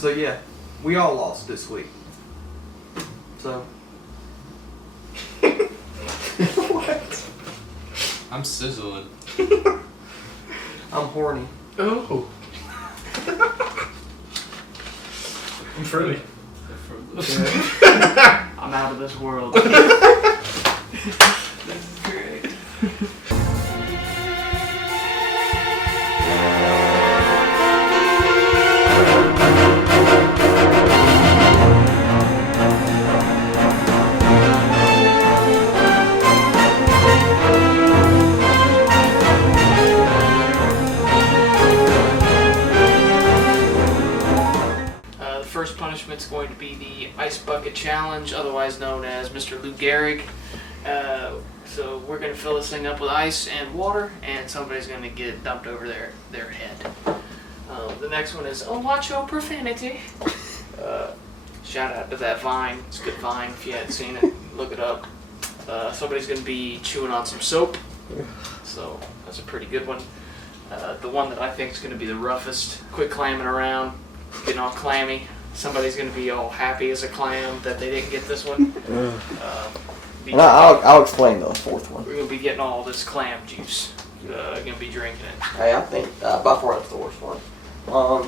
So yeah, we all lost this week. So. What? I'm sizzling. I'm horny. Oh. I'm fruity. I'm out of this world. This is great. First punishment's going to be the Ice Bucket Challenge, otherwise known as Mr. Lou Gehrig. So we're going to fill this thing up with ice and water, and somebody's going to get it dumped over their head. The next one is Watch Your Profanity. Shout out to that Vine. It's a good Vine. If you hadn't seen it, look it up. Somebody's going to be chewing on some soap, so that's a pretty good one. The one that I think is going to be the roughest, quit clamming around, getting all clammy. Somebody's going to be all happy as a clam that they didn't get this one. And I'll explain the fourth one. We're going to be getting all this clam juice. Going to be drinking it. Hey, I think by far that's the worst one.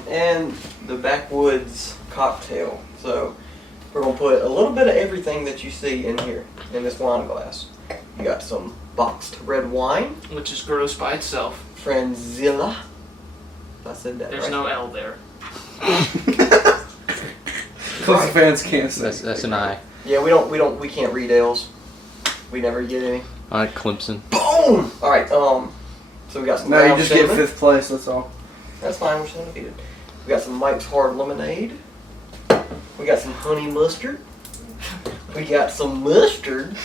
And the backwoods cocktail. So we're going to put a little bit of everything that you see in here, in this wine glass. You got some boxed red wine. Which is gross by itself. Franzilla. I said that There's right. no L there. Close fans can't say. That's an I. Yeah, we can't read L's. We never get any. I like Clemson. Boom! Alright, so we got some No, you ground just cinnamon. get 5th place, that's all. That's fine, we're still undefeated. We got some Mike's Hard Lemonade. We got some honey mustard. We got some mustard.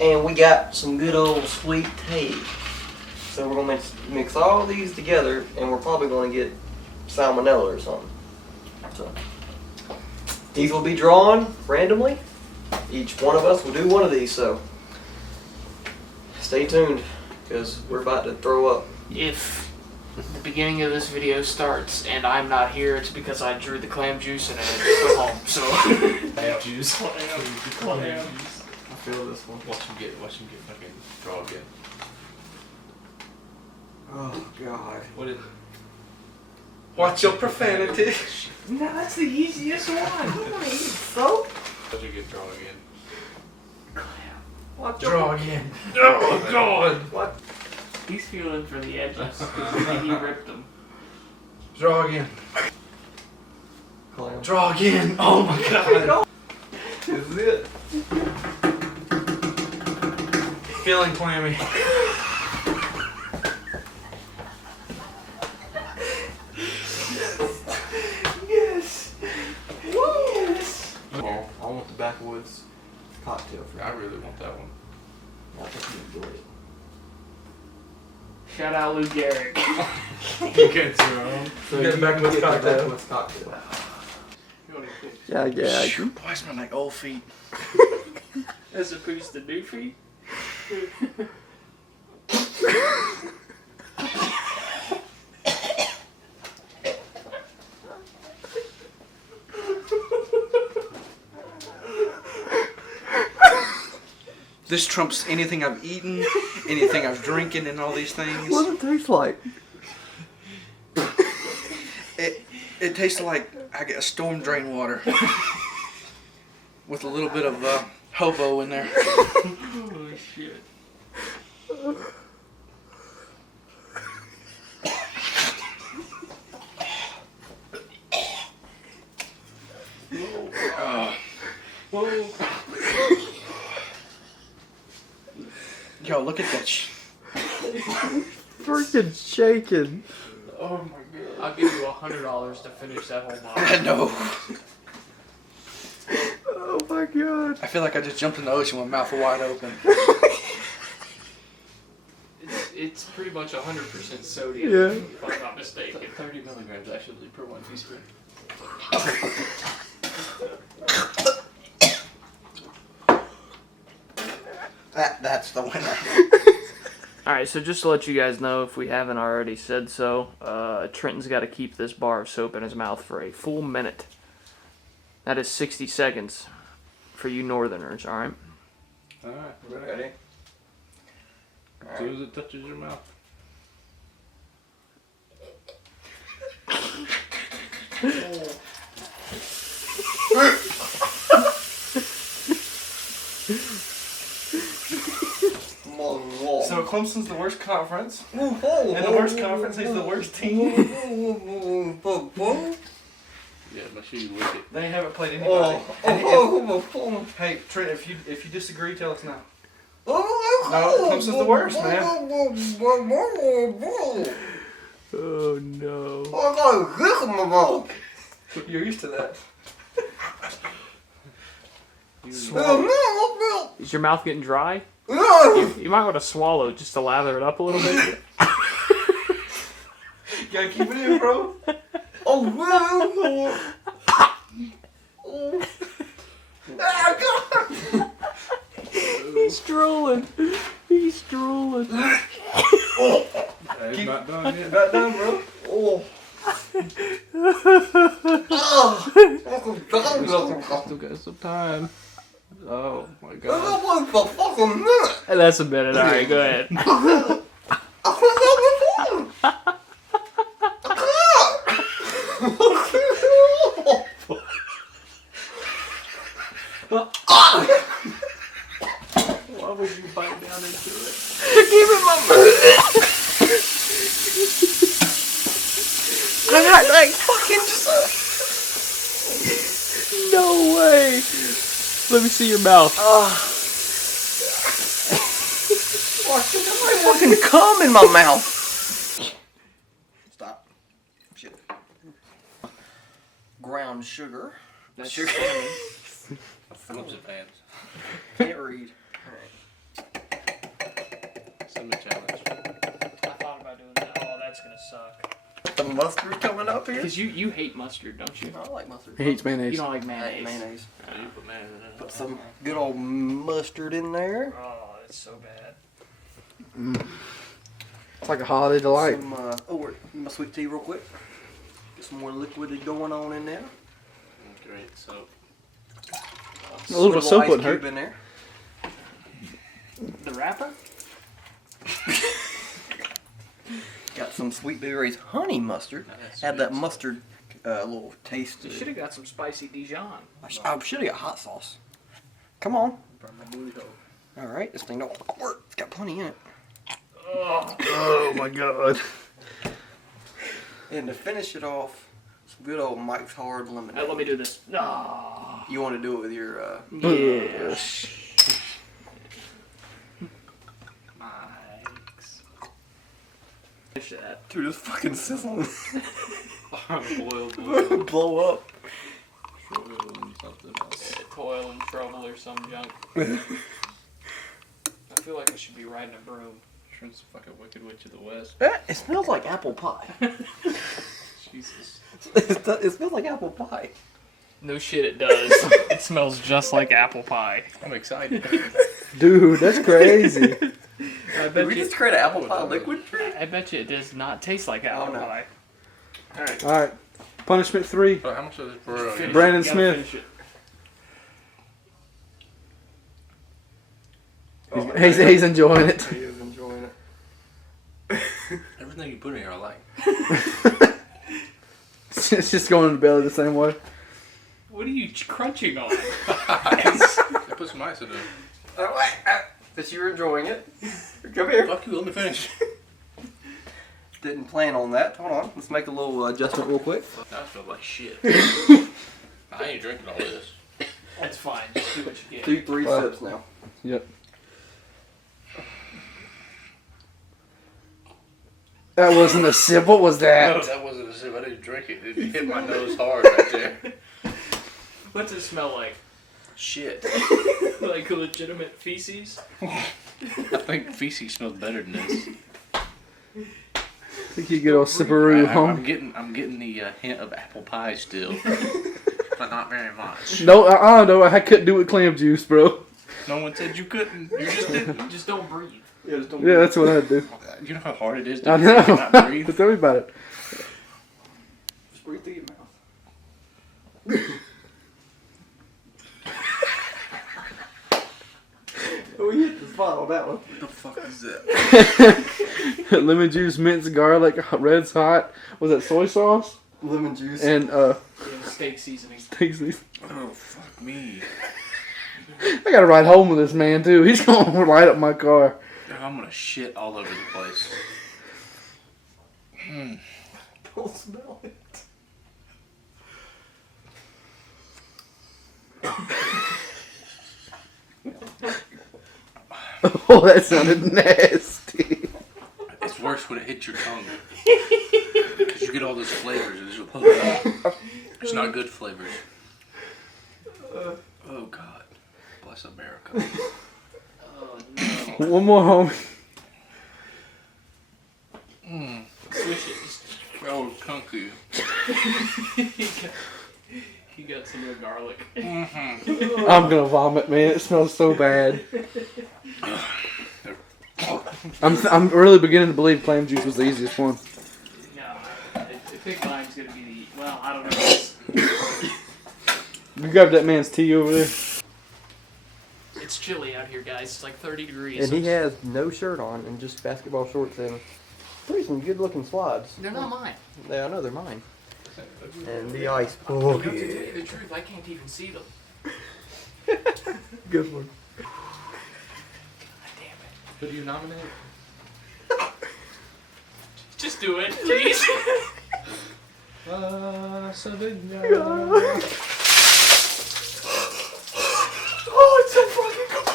And we got some good old sweet tea. So we're going to mix all these together, and we're probably going to get salmonella or something. So these will be drawn randomly. Each one of us will do one of these, so stay tuned, because we're about to throw up. If the beginning of this video starts and I'm not here, it's because I drew the clam juice and I had to go home. So Clam juice. Clam juice. I feel this one. Watch him get fucking draw again. Oh, God. What is? Watch your profanity. No, that's the easiest one. Soap? Watch him get draw again. Watch Draw again. Oh God! What? He's feeling for the edges. He ripped them. Draw again. Clam. Draw again. Oh my god. This is it. Feeling clammy. Yes. Woo. Yes. Oh, I want the backwoods cocktail for I really want that one. I think you enjoy it. Shout out Lou Gehrig. You get your own. So Get you backwoods get the cocktail. backwoods cocktail. Yeah. Boy, I smell like old feet. As opposed to new feet. This trumps anything I've eaten, anything I've drinking, and all these things. What does it taste like? It tastes like I get a storm drain water with a little bit of hobo in there. Holy shit. Whoa. Yo, look at that. Freaking shaking. Oh my god. I'll give you $100 to finish that whole bottle. I know. Oh my god. I feel like I just jumped in the ocean with my mouth wide open. It's pretty much 100% sodium, Yeah. if I'm not mistaken. 30 milligrams actually per 1 teaspoon. That's the winner. Alright, so just to let you guys know, if we haven't already said so, Trenton's got to keep this bar of soap in his mouth for a full minute. That is 60 seconds for you northerners, alright? Alright, Ready? as soon as it touches your mouth. So Clemson's the worst conference. In In the worst conference, he's the worst team. Yeah, my shoe's wicked. They haven't played anybody. Hey, Trent, if you disagree, tell us now. No, Clemson's the worst, man. Oh no. You're used to that. Is your mouth getting dry? You might want to swallow just to lather it up a little bit. You gotta keep it in, bro. He's drooling. He's drooling. It's not done yet. Not done, bro. Still got some time. Oh my god. That's a minute. Alright, go ahead. Why would you bite down into it? Give it my I got like fucking just. No way. Let me see your mouth. I fucking cum in my mouth. Stop. Shit. Ground sugar. That's Sugar. Phillips advance. Can't read. Send me challenge. I thought about doing that. Oh, that's gonna suck. The mustard coming up here. Because you hate mustard, don't you? I like mustard. He hates You mayonnaise. don't like I mayonnaise. hate mayonnaise. So you put mayonnaise in it. Put some good old mustard in there. Oh, it's so bad. It's like a holiday delight. Some, my sweet tea real quick. Get some more liquid going on in there. Great soap. A little bit of soap ice wouldn't cube hurt. in there. The wrapper? Got some Sweet Berries honey mustard. Had that mustard little taste. You should have got some spicy Dijon. I should have got hot sauce. Come on. Burn my booty hole. All right, this thing don't work. It's got plenty in it. Oh my god. And to finish it off, some good old Mike's Hard lemonade. Let me do this. Oh, You want to do it with your yes. Mike's. Finish that. dude, it's fucking sizzling. Boil. Blow up. Something else. Toil and trouble or some junk. I feel like I should be riding a broom. Trent's fucking Wicked Witch of the West. It smells like apple pie. Jesus. It smells like apple pie. No shit, it does. It smells just like apple pie. I'm excited. Dude, that's crazy. I Did bet we you. just create an apple pie liquid? I bet you it does not taste like apple no. pie. Alright. Alright. Punishment 3. So how much is it for Finish it. Brandon You gotta Smith. finish it. He's enjoying it. He is enjoying it. everything you put in here I like. It's just going in the belly the same way. What are you crunching on? I put some ice in it. That you're enjoying it. Come here. Fuck you, let me finish. Didn't plan on that. Hold on. Let's make a little adjustment real quick. Now I smell like shit. I ain't drinking all this. That's fine. Just do what you get. 2-3 sips now. Yep. That wasn't a sip. What was No, that? that wasn't a sip. I didn't drink it. It hit my nose hard right there. What's it smell like? Shit. Like legitimate feces? I think feces smells better than this. I think you get all sipperoo home. I'm getting the hint of apple pie still, but not very much. No, I don't know. I couldn't do it with clam juice, bro. No one said you couldn't. You just didn't. Just don't breathe. Yeah, just don't Yeah, that's what I'd do. You know how hard it is to I know. not breathe? Tell me about it. Just breathe through your mouth. We hit the spot on that one. What the fuck is that? Lemon juice, minced garlic, Red's hot. Was that soy sauce? Lemon juice. And Yeah, steak seasoning. steak seasoning. Oh, fuck me. I gotta ride home with this man too. He's gonna light up my car. I'm gonna shit all over the place. Don't smell it. Oh, that sounded nasty. It's worse when it hits your tongue. Because you get all those flavors. It's not good flavors. Oh, God. Bless America. Oh no. One more, homie. Swish it. Just- Oh, chunky. He got some of the garlic. I'm gonna vomit, man. It smells so bad. I'm really beginning to believe clam juice was the easiest one. No, I think mine's gonna be the. Well, I don't know. You grabbed that man's tea over there. It's chilly out here, guys. It's like 30 degrees. And he has no shirt on and just basketball shorts and some good looking slides. They're not mine. Yeah, I know they're mine. And the ice. Oh, To tell you the truth, I can't even see them. good one. God damn it. Who do you nominate? Just do it, please. Oh, it's so fucking cold.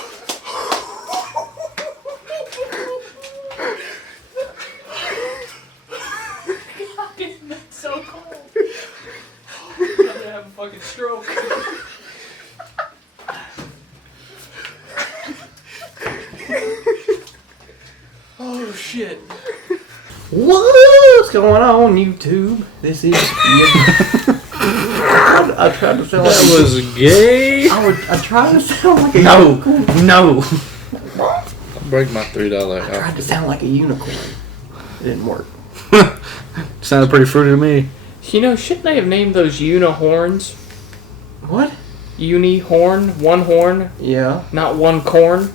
God damn, that's so cold. I'm gonna have a fucking stroke. Oh shit. What's going on, YouTube? This is. I tried to sound like That was gay. I tried to sound like a No. unicorn. No. I'll break my $3 I tried to sound like a unicorn. It didn't work. Sounded pretty fruity to me. You know, shouldn't they have named those unihorns? What? Unihorn? One horn? Yeah. Not one corn?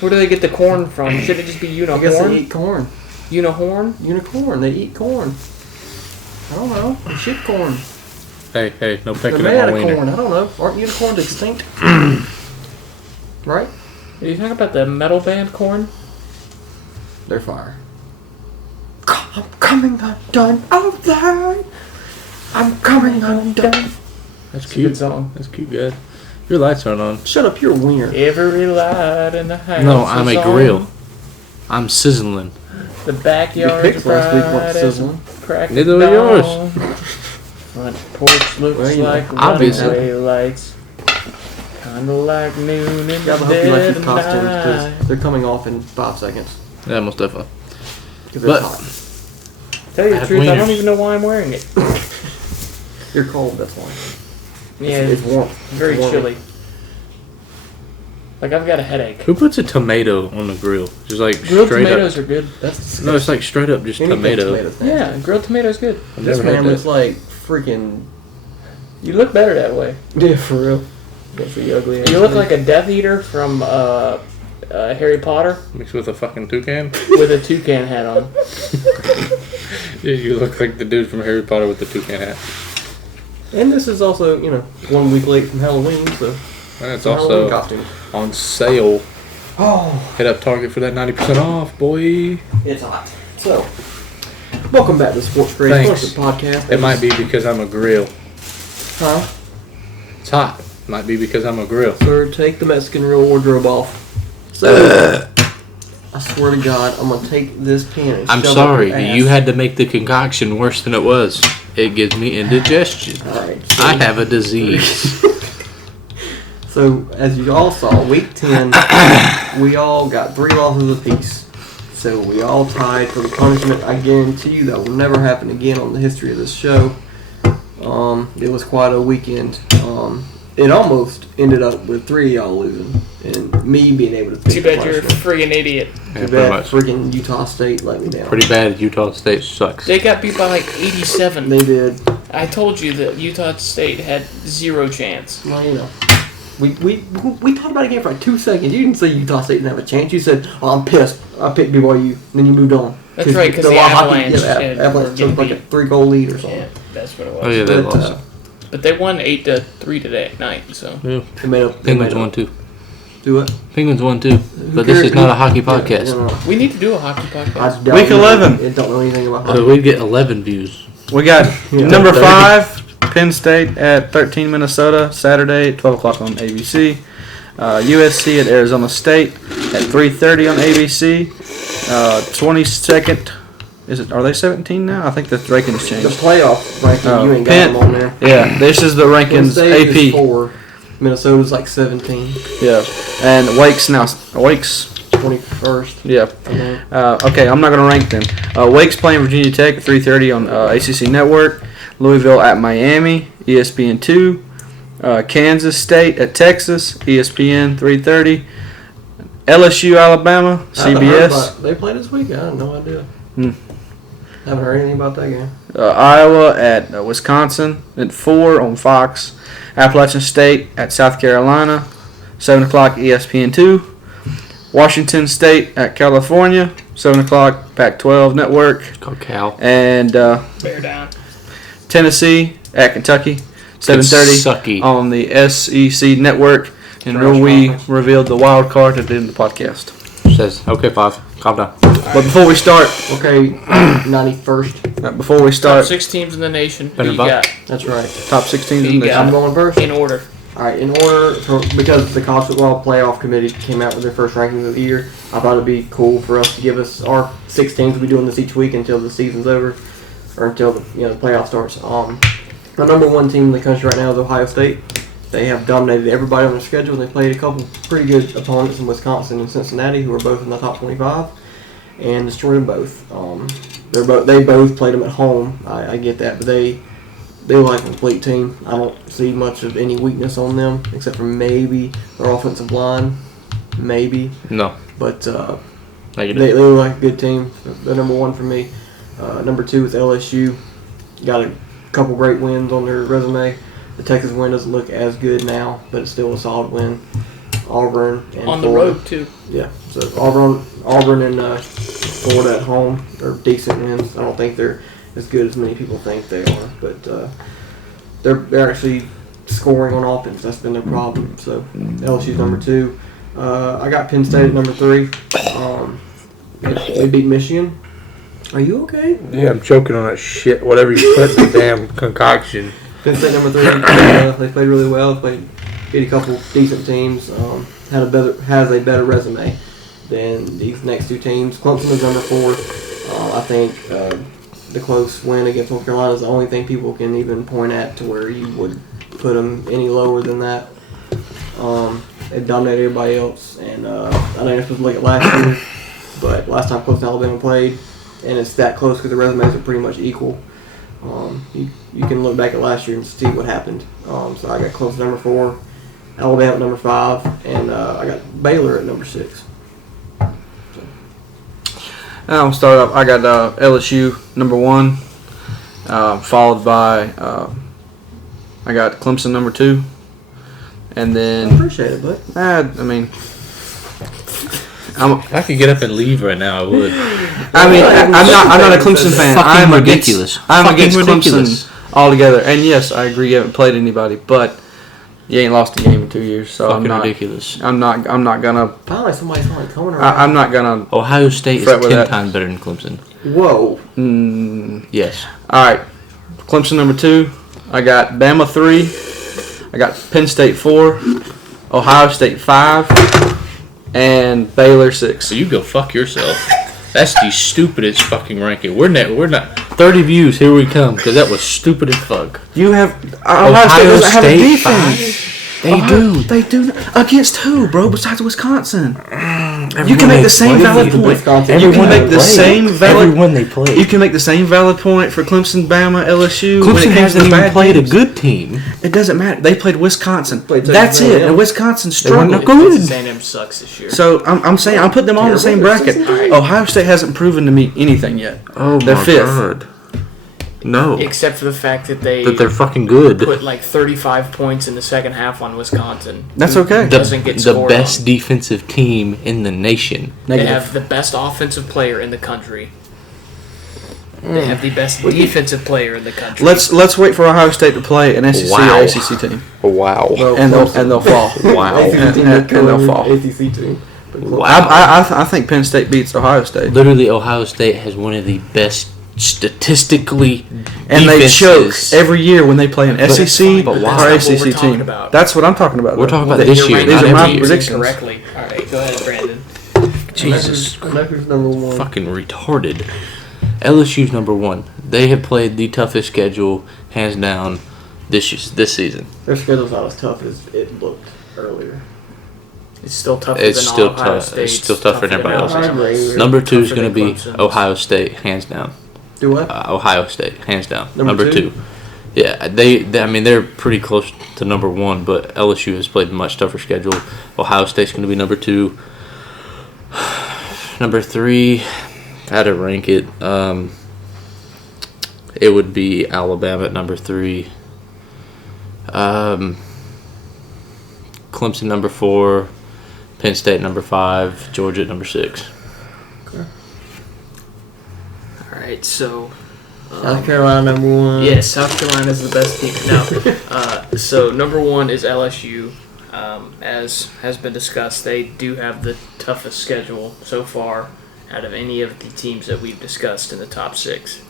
Where do they get the corn from? Should it just be I guess they unihorn? eat corn. Unihorn? Unicorn. They eat corn. I don't know. They shit corn. Hey, no They're picking made at out my of wiener. corn. I don't know. Aren't unicorns extinct? Right? Are you talking about the metal band corn? They're fire. I'm coming undone. Oh, there. I'm coming undone. That's It's a cute. good song. That's cute, good. Your lights aren't on. Shut up, you're a wiener. Every light in the house. No, I'm is a on. grill. I'm sizzling. The Your backyard pics last week weren't sizzling. Neither were yours. Front porch looks Well, you know, like obviously. runaway lights. Kinda like noon in Yeah, I the hope you like dead these of costumes night. because they're coming off in 5 seconds. Yeah, most definitely. 'Cause they're But- hot. Tell you I the have truth, I don't wieners. even know why I'm wearing it. You're cold, that's why. Yeah, It's warm. very It's warm. chilly. Like I've got a headache. Who puts a tomato on the grill? Just like Grilled straight tomatoes up. are good. That's disgusting. No, it's like straight up just Anything tomato. tomatoes nasty. Yeah, grilled tomatoes good. I've This never had man that. looks like freaking. You look better that way. Yeah, for real. That's the ugly ass You look thing. like a Death Eater from Harry Potter Mixed with a fucking toucan. with a toucan hat on. Yeah, you look like the dude from Harry Potter with the toucan hat. And this is also, 1 week late from Halloween, so. And it's Halloween also costume. on sale. Oh, Hit up Target for that 90% off, boy. it's hot. So, welcome back to the Sports Craze Thanks. podcast. It might be because I'm a grill. Huh? It's hot. Might be because I'm a grill. Sir, take the Mexican real wardrobe off. So, I swear to God, I'm gonna take this pen and I'm shove sorry. it up your ass. You had to make the concoction worse than it was. It gives me indigestion. Alright. I have a disease. So, as you all saw, week 10, we all got 3 losses apiece. So, we all tied for the punishment. I guarantee you that will never happen again on the history of this show. It was quite a weekend. It almost ended up with 3 of y'all losing. and me being able to pick Too bad the you're a punishment. friggin' idiot. Yeah, Too pretty bad much. freaking Utah State let me down. Pretty bad. Utah State sucks. They got beat by like 87. They did. I told you that Utah State had zero chance. Well, you know. We talked about a game for like 2 seconds. You didn't say Utah State didn't have a chance. You said, "Oh, I'm pissed. I picked BYU." Then you moved on. That's right, because the Avalanche were Avalanche took like a getting 3-goal lead or something. Yeah, that's what it was. Oh yeah, they But, lost. But they won 8-3 today night, so. Yeah. They made up. Penguins won too. Do it. Penguins won too. But this is not a hockey podcast. We need to do a hockey podcast. Week 11. It don't know anything about So hockey. we'd get 11 views. We got Yeah. number 5, Penn State at 13 Minnesota, Saturday at 12 o'clock on ABC. USC at Arizona State at 3:30 on ABC. 22nd. Are they 17 now? I think the rankings The changed. playoff ranking, Oh, you ain't got Penn- them on there. Yeah, this is the Penn rankings State is AP. 4. Minnesota's like 17. Yeah, and Wake's 21st. Yeah. Okay, I'm not gonna rank them. Wake's playing Virginia Tech at 3:30 on ACC Network. Louisville at Miami, ESPN2. Kansas State at Texas, ESPN 3:30. LSU Alabama, I haven't heard CBS. about- They played this week? I had no idea. Hmm. Haven't heard anything about that game. Iowa at Wisconsin at 4 on Fox. Appalachian State at South Carolina, 7 o'clock ESPN2. Washington State at California, 7 o'clock Pac-12 Network. It's called Cal. And Bear down. Tennessee at Kentucky, 7:30 Kentucky. on the SEC Network. And Trash we conference. revealed the wild card at the end of the podcast. Says, okay, 5. Calm down. But before we start, Okay, 91st. before we Top start, 6 teams in the nation. Who Better you buck. got That's right. top 16 You in the got I'm it. going first. in order? All right, in order, because the college football playoff committee came out with their first rankings of the year, I thought it'd be cool for us to give us our 6 teams. We'll be doing this each week until the season's over, or until the playoff starts. The number 1 team in the country right now is Ohio State. They have dominated everybody on their schedule. They played a couple pretty good opponents in Wisconsin and Cincinnati, who are both in the top 25, and destroyed them both. They both played them at home. I get that, but they look like a complete team. I don't see much of any weakness on them, except for maybe their offensive line, maybe. No. But Negative. they look like a good team. They're number 1 for me. Number 2 is LSU. Got a couple great wins on their resume. The Texas win doesn't look as good now, but it's still a solid win. Auburn and On the Florida. road, too. Yeah, so Auburn and Florida at home are decent wins. I don't think they're as good as many people think they are, but they're actually scoring on offense. That's been their problem. So LSU's number 2. I got Penn State at number 3. They beat Michigan. Are you okay? Yeah, I'm choking on that shit. Whatever you put in the damn concoction. Penn State number 3. They played really well. Beat a couple decent teams. Has a better resume than these next 2 teams. Clemson is number 4. I think the close win against North Carolina is the only thing people can even point at to where you would put them any lower than that. They dominated everybody else, and I know you're supposed to look at last year, but last time Clemson and Alabama played, and it's that close because the resumes are pretty much equal. You can look back at last year and see what happened. So I got Clemson number 4, Alabama at number 5, and I got Baylor at number 6. I'll start up. I got LSU number 1, followed by I got Clemson number 2, and I then appreciate it, but I mean, If I could get up and leave right now, I would. I'm not a Clemson fan. Fucking I'm ridiculous. I'm Fucking against ridiculous. Clemson altogether. And yes, I agree. You haven't played anybody, but you ain't lost a game in 2 years. So Fucking I'm not ridiculous. I'm not gonna. finally somebody's finally coming around. I'm not gonna. Ohio State is Fret with 10 that. times better than Clemson. Whoa. Yes. All right, Clemson number 2. I got Bama 3. I got Penn State 4. Ohio State 5. And Baylor 6. So you go fuck yourself. That's the stupidest fucking ranking. We're not. 30 views. Here we come. Because that was stupid as fuck. You have Ohio doesn't have a State defense. 5. They do. They do. Against who, bro? Besides Wisconsin. You can make the same valid point. You can make the same valid. Everyone they play. You can make the same valid point for Clemson, Bama, LSU. when Clemson it comes to hasn't the even bad played games. a good team. It doesn't matter. They played Wisconsin. Played That's Texas it. A&M. And Wisconsin not struggled. good. Texas A&M sucks this year. So I'm saying I'm putting them all in the same bracket. Ohio State hasn't proven to me anything yet. Oh They're my fifth. god. No. Except for the fact that they That they're fucking good. put like 35 points in the second half on Wisconsin. That's okay. doesn't get The scored best on. defensive team in the nation. They Negative. have the best offensive player in the country. They have the best defensive player in the country. Let's wait for Ohio State to play an SEC Wow. or ACC team, Wow. Well, and Clemson. they'll fall. Wow. ACC team, And they'll fall. ACC team. But Clemson. Wow. I think Penn State beats Ohio State, Literally, Ohio State has one of the best statistically and they choke defenses. every year when they play an SEC but or why? That's not what ACC we're talking team. about. That's what I'm talking about. We're though. talking about They- this You're year, ranking These are not my every year. predictions. correctly. All right, go ahead, Brandon. Jesus, Lakers number one. fucking retarded. LSU's number one. They have played the toughest schedule, hands down, this season. Their schedule's not as tough as it looked earlier. It's still tougher It's than still Ohio tough. State. It's still tougher than everybody I else's. agree. Number two is Tougher going to than be Clemson's. Ohio State, hands down. Do what? Ohio State, hands down. Number Number two? two. Yeah, they I mean they're pretty close to number one, but LSU has played a much tougher schedule. Ohio State's going to be number two. Number three, how to rank it? It would be Alabama at number three. Clemson number four, Penn State number five, Georgia at number six. All right, so South Carolina number one. yeah, South Carolina is the best team now. So number one is LSU. As has been discussed, they do have the toughest schedule so far out of any of the teams that we've discussed in the top six.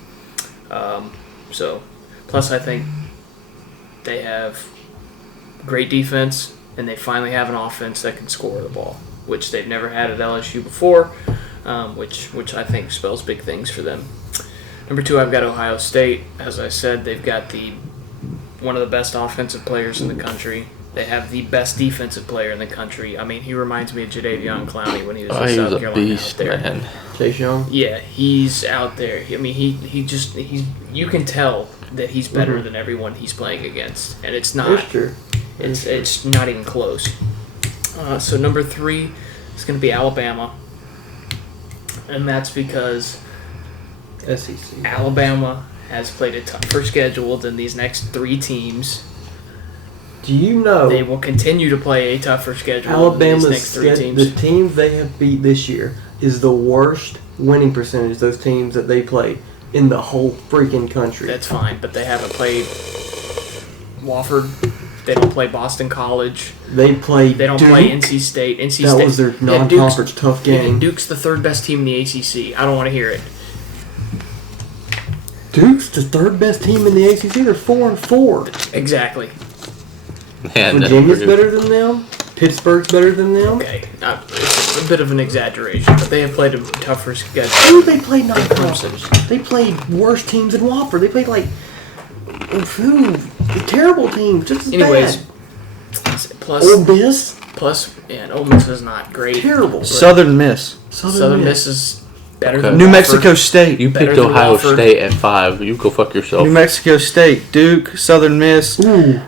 So, plus I think they have great defense, and they finally have an offense that can score the ball, which they've never had at LSU before, which I think spells big things for them. Number two, I've got Ohio State. As I said, they've got one of the best offensive players in the country. They have the best defensive player in the country. I mean, he reminds me of Jadeveon Clowney when he was Oh, in he South was a Carolina beast, out there. man. Chase Young. Yeah, he's out there. I mean, he's you can tell that he's better than everyone he's playing against, and it's not. That's true. It's not even close. So number three is going to be Alabama, and that's because SEC. Alabama has played a tougher schedule than these next three teams. Do you know They will continue to play a tougher schedule than Alabama's these next three teams. the teams they have beat this year is the worst winning percentage, those teams that they play in the whole freaking country. That's fine, but they haven't played Wofford. They don't play Boston College. They play They don't Duke. play NC State. NC That State was their Yeah, non-conference tough Yeah, game. Duke's the third best team in the ACC. I don't want to hear it. Duke's the third best team in the ACC. They're 4-4. Exactly. Yeah, that's Virginia's pretty- better than them. Pittsburgh's better than them. Okay, it's a bit of an exaggeration, but they have played a tougher schedule. Who they played not Clemson. conference? They played worse teams than Wofford. They played like who? Terrible teams, just as Anyways, bad. plus, Ole Miss, and Ole Miss is not great. terrible. But Southern Miss, Southern Miss is better Okay. than New Wofford. Mexico State, You Better picked than Ohio Wofford. State at 5. You go fuck yourself. New Mexico State, Duke, Southern Miss, Ooh,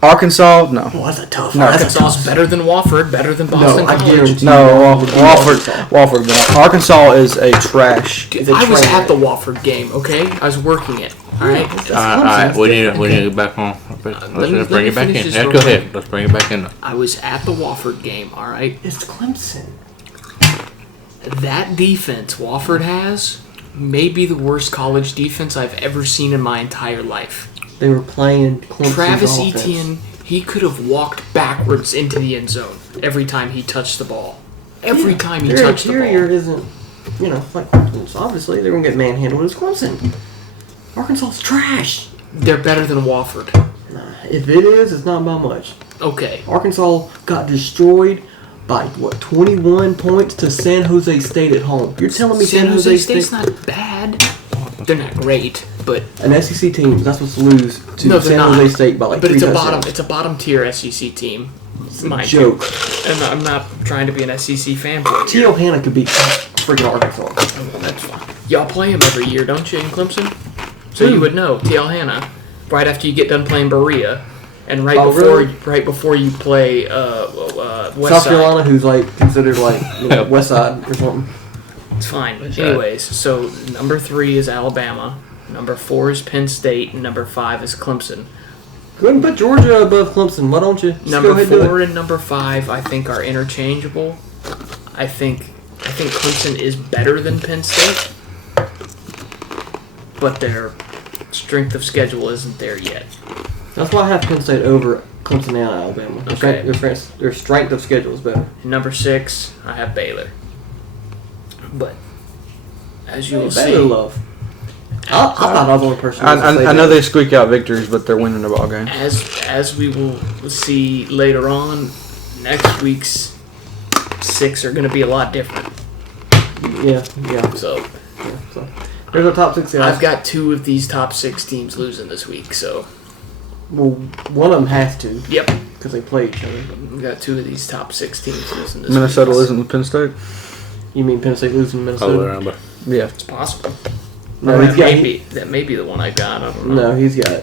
Arkansas. No, oh, that's a tough. No, one. That's a Arkansas tough. is better than Wofford, better than Boston I College. guarantee no, you. Wofford. Arkansas is a trash. It's a I was train at the wreck. Wofford game, okay? I was working it, alright? Alright, we need to get back on. Let's let me bring it back finish in. this Yeah, real go quick. ahead. Let's bring it back in. I was at the Wofford game, alright? It's Clemson. That defense Wofford has may be the worst college defense I've ever seen in my entire life. They were playing Clemson's Travis offense. Etienne, he could have walked backwards into the end zone every time he touched the ball. Every time he Their touched the interior ball. isn't, like Clemson's. Obviously, they're gonna get manhandled as Clemson. Arkansas's trash. They're better than Wofford. If it is, it's not by much. Okay. Arkansas got destroyed by 21 points to San Jose State at home. You're telling me San Jose State's not bad. They're not great, but an SEC team that's supposed to lose to no, they're San not. Jose State by like but 3 it's a touchdowns. bottom tier SEC team. It's a Mike. joke. And I'm not trying to be an SEC fanboy. T.O. Hanna could beat freaking Arkansas. That's fine. Y'all play him every year, don't you, in Clemson? So you would know, T.L. Hanna, right after you get done playing Berea, and right before you play West South Side. Carolina, who's like considered like West Side or something. It's fine. Anyways, so number 3 is Alabama, number 4 is Penn State, and number 5 is Clemson. Go ahead and put Georgia above Clemson. Why don't you? Just Number go ahead and do 4 it. and number 5, I think, are interchangeable. I think Clemson is better than Penn State, but their strength of schedule isn't there yet. That's why I have Penn State over Clemson and Alabama. Okay. Their strength of schedule is better. Number 6, I have Baylor. But as you will Baylor see, love. I thought I was the only person. I know they squeak out victories, but they're winning the ball game. as we will see later on, next week's 6 are going to be a lot different. Yeah. So So there's our top 6 guys. I've got 2 of these top 6 teams losing this week. So Well, one of them has to yep, because they play each other. I've got 2 of these top 6 teams losing this Minnesota week. losing to Penn State. You mean Penn State losing to Minnesota? Yeah. It's possible. No, that may be the one I got. I don't know. No, he's got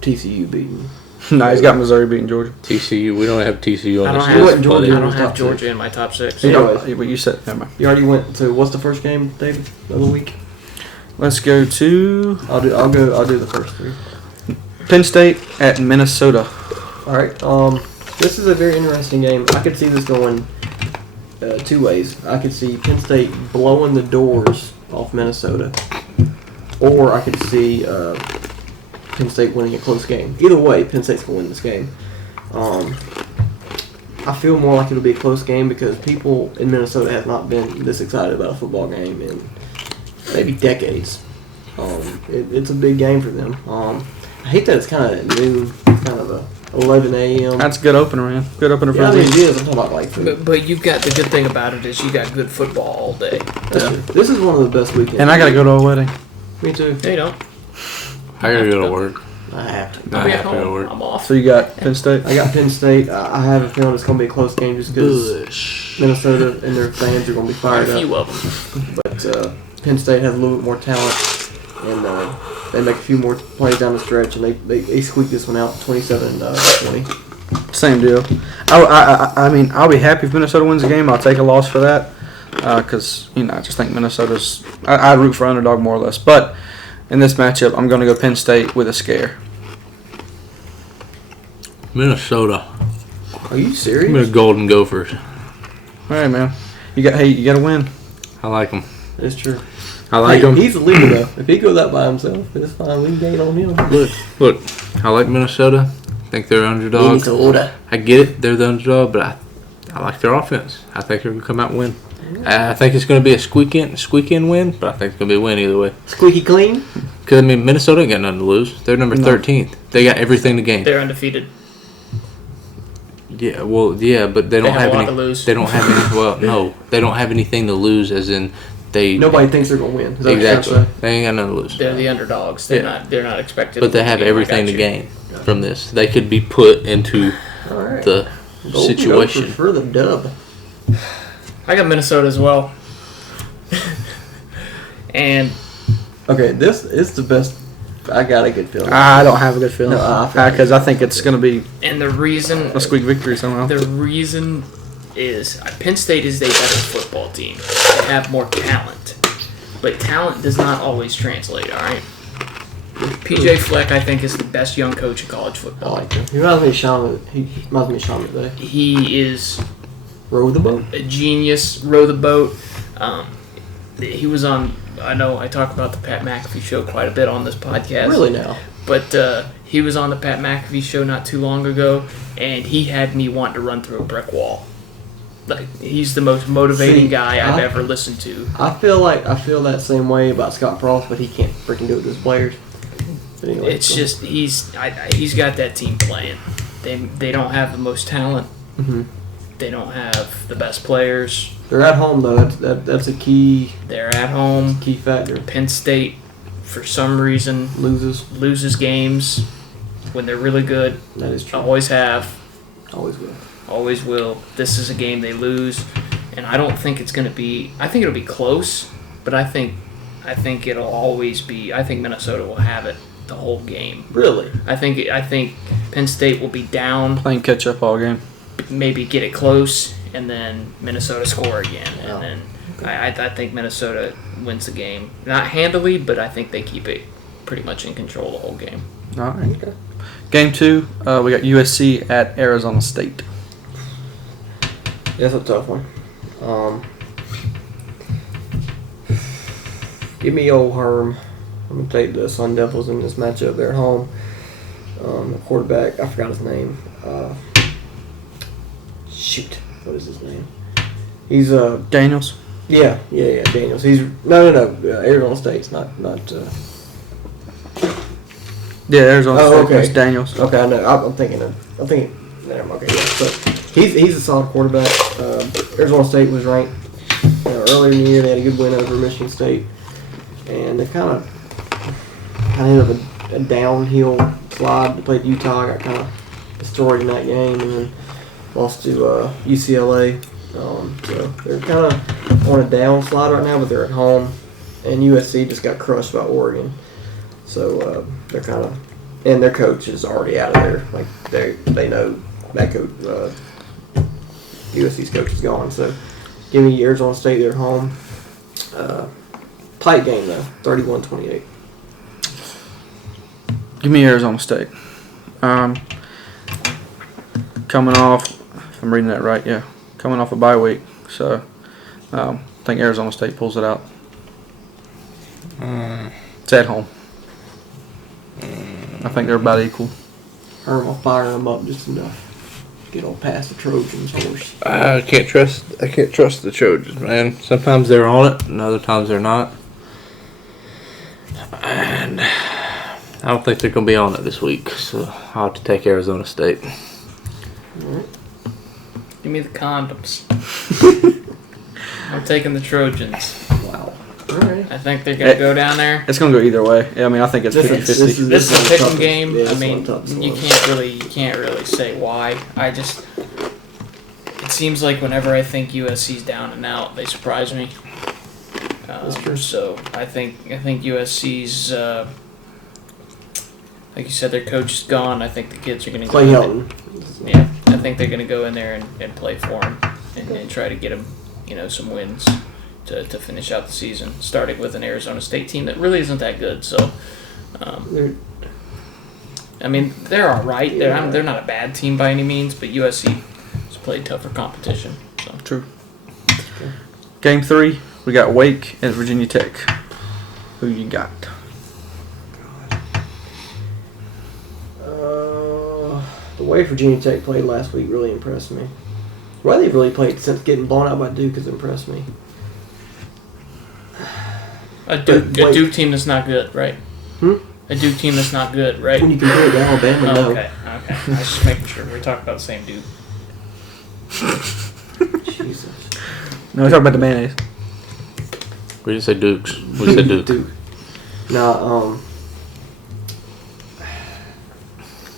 TCU beaten. No, he's got Missouri beating Georgia. TCU. We don't have TCU I on don't this have list. Georgia. I don't Top have six. Georgia in my top 6. You Anyways. know, but you said, never mind. You already went to what's the first game, David? The other week. Let's go to I'll do the first 3. Penn State at Minnesota. All right. This is a very interesting game. I could see this going 2 ways. I could see Penn State blowing the doors off Minnesota, or I could see Penn State winning a close game. Either way, Penn State's gonna win this game. I feel more like it'll be a close game because people in Minnesota have not been this excited about a football game in maybe decades. It's a big game for them. I hate that it's kind of at noon, kind of a 11 a.m. That's a good opener, man. Good opener for Yeah, I the mean, it team. is. I'm talking about like food. But you've got the good thing about it is you got good football all day. This is one of the best weekends. And I got to go to a wedding. Me too. No, you don't. I gotta go to work. I have to. I I'll be have at to go to home. work. I'm off. So you got Penn State? I got Penn State. I have a feeling it's going to be a close game just because Minnesota and their fans are going to be Quite fired a up. few of them. But Penn State has a little bit more talent, and they make a few more plays down the stretch, and they squeak this one out 27-20. Same deal. I mean, I'll be happy if Minnesota wins the game. I'll take a loss for that because, I just think Minnesota's – I root for underdog more or less. But in this matchup, I'm going to go Penn State with a scare. Minnesota. Are you Give me the serious? Golden Gophers. All right, man. You got to win. I like them. That's true. I like them. He's the leader, though. If he goes out by himself, it's fine. We can gain on him. Look. I like Minnesota. I think they're underdogs. Minnesota. I get it. They're the underdog, but I like their offense. I think they're gonna come out and win. I think it's gonna be a squeak in win, but I think it's gonna be a win either way. Squeaky clean. Because Minnesota ain't got nothing to lose. They're number 13th. They got everything to gain. They're undefeated. Yeah, but they don't have have a lot any. to lose. They don't have any. Well, no, they don't have anything to lose. As in, they Nobody thinks they're going to win. Is that what you're exactly. trying to say? They ain't got nothing to lose. They're the underdogs. They're not expected. But they to have win. I everything got to you. gain from this. They could be put into All right. the Golden situation. Gophers for the dub. I got Minnesota as well. And Okay, this is the best. I got a good feeling. I don't have a good feeling. No, I Because I think it's going to be the reason a squeak victory somehow. the reason is Penn State is a better football team. They have more talent, but talent does not always translate. All right. PJ Fleck, I think, is the best young coach in college I football. like him. He reminds me of Sean. He reminds me of Sean today. He is Row the boat. a genius. Row the boat. He was on. I know I talk about the Pat McAfee show quite a bit on this podcast. Really now? But he was on the Pat McAfee show not too long ago, and he had me want to run through a brick wall. Like, he's the most motivating See, guy I've ever listened to. I feel that same way about Scott Frost, but he can't freaking do it with his players. But anyway, It's just he's got that team playing. They don't have the most talent. Mhm. They don't have the best players. They're at home though. That's a key They're at home. factor. Penn State, for some reason, Loses. games when they're really good. That is true. Always have. Always will. Always will. This is a game they lose, and I don't think it's going to be. I think it'll be close, but I think it'll always be. I think Minnesota will have it the whole game. Really? I think Penn State will be down, Playing catch up all game. maybe get it close, and then Minnesota score again, and Oh. then I think Minnesota wins the game. Not handily, but I think they keep it pretty much in control the whole game. All right. Game 2, we got USC at Arizona State. That's a tough one. Give me old Herm. I'm gonna take the Sun Devils in this matchup. They're at home. The quarterback, I forgot his name. Shoot, what is his name? He's Daniels. yeah, Daniels. He's no. Arizona State's not. Yeah, Arizona Oh, State. okay. It's Daniels. Okay, I know. I'm thinking. Never mind. Okay, yeah. So he's a solid quarterback. Arizona State was ranked earlier in the year. They had a good win over Michigan State, and they kind of ended up a downhill slide. They played Utah, got kind of destroyed in that game, and then lost to UCLA. So they're kind of on a down slide right now, but they're at home, and USC just got crushed by Oregon. So they're kind of, and their coach is already out of there. Like they know that coach, USC's coach is gone. So give me Arizona State. They're home. Tight game though, 31-28. Give me Arizona State. Coming off, if I'm reading that right, yeah. Coming off a bye week. So I think Arizona State pulls it out. It's at home. I think they're about equal. Herm will fire them up just enough. Get on past the Trojans horse. I can't trust the Trojans, man. Sometimes they're on it, and other times they're not. And I don't think they're gonna be on it this week, so I'll have to take Arizona State. Give me the condoms. I'm taking the Trojans. Wow. All right. I think they're going to go down there. It's going to go either way. Yeah, I mean, I think it's 50-50. This is a one pick 'em tough- game. yeah, I this one mean, tough as you well. can't really say why. It seems like whenever I think USC's down and out, they surprise me. That's true. So I think USC's, like you said, their coach is gone. I think the kids are going to Clay go. Helton. Yeah, I think they're going to go in there and play for them and try to get them, some wins to finish out the season. Starting with an Arizona State team that really isn't that good. So, They're- I mean, they're all right. They're not a bad team by any means, but USC has played tougher competition. So. True. Game 3, we got Wake and Virginia Tech. Who you got? The way Virginia Tech played last week really impressed me. The way they've really played since getting blown out by Duke has impressed me. A But Duke team that's not good, right? Hmm? A Duke team that's not good, right? When you compare it to Alabama, Oh, no. okay. I was just making sure we're talking about the same Duke. Jesus. No, we're talking about the mayonnaise. We didn't say Dukes. We said Duke. Now,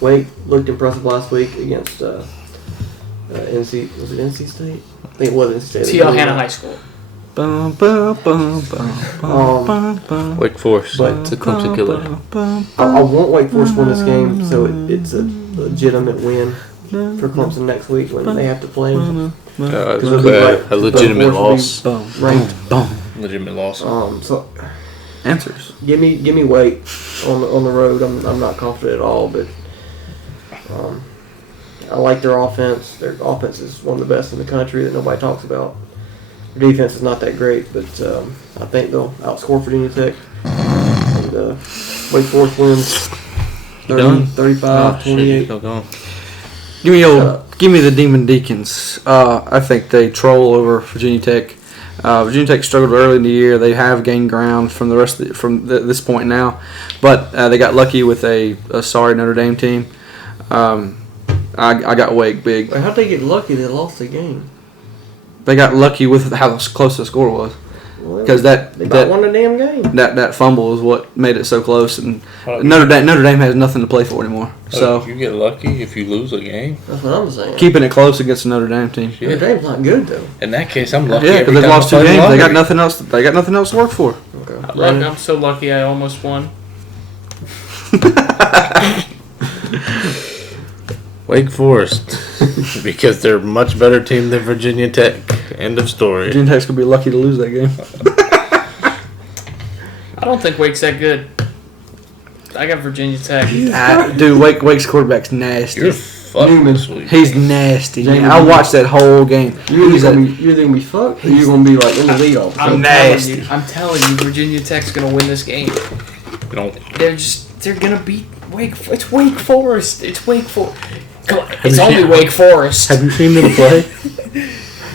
Wake looked impressive last week against NC. Was it NC State? I think it was NC State. TL Hannah High School. Bum, bum, bum, bum, bum, bum, bum. Wake Forest, But- the Clemson killer. I want Wake Forest to win this game, so it's a legitimate win for Clemson next week when they have to play them. it'll be like A legitimate both loss. Boom, Ranked. boom. Legitimate loss. So Answers. give me Wake on the road. I'm not confident at all, but I like their offense. Their offense is one of the best in the country that nobody talks about. Their defense is not that great, but I think they'll outscore Virginia Tech. And Wake Forest wins Done? 35, 28. Still going. Give me the Demon Deacons. I think they troll over Virginia Tech. Virginia Tech struggled early in the year. They have gained ground from this point now, but they got lucky with a sorry Notre Dame team. I got Wake big. How'd they get lucky? They lost the game. They got lucky with how close the score was. because They about won the damn game. that fumble is what made it so close. And Notre Dame has nothing to play for anymore. So you get lucky if you lose a game. That's what I'm saying. keeping it close against the Notre Dame team. Yeah. Notre Dame's not good though. In that case, I'm lucky. Yeah, because they've lost 2 games. They got nothing else. They got nothing else to work for. Okay. I'm so lucky I almost won. Wake Forest, because they're a much better team than Virginia Tech. End of story. Virginia Tech's gonna be lucky to lose that game. I don't think Wake's that good. I got Virginia Tech. Dude, Wake's quarterback's nasty. You're fucking sweet. He's nasty. Jamie, Man. I watched that whole game. You're either gonna be fucked or you're gonna be like in the lead all the time. I'm telling you, Virginia Tech's gonna win this game. You don't. They're gonna beat Wake. It's Wake Forest. It's Wake Forest. Come on, it's only Wake Forest. Have you seen them play?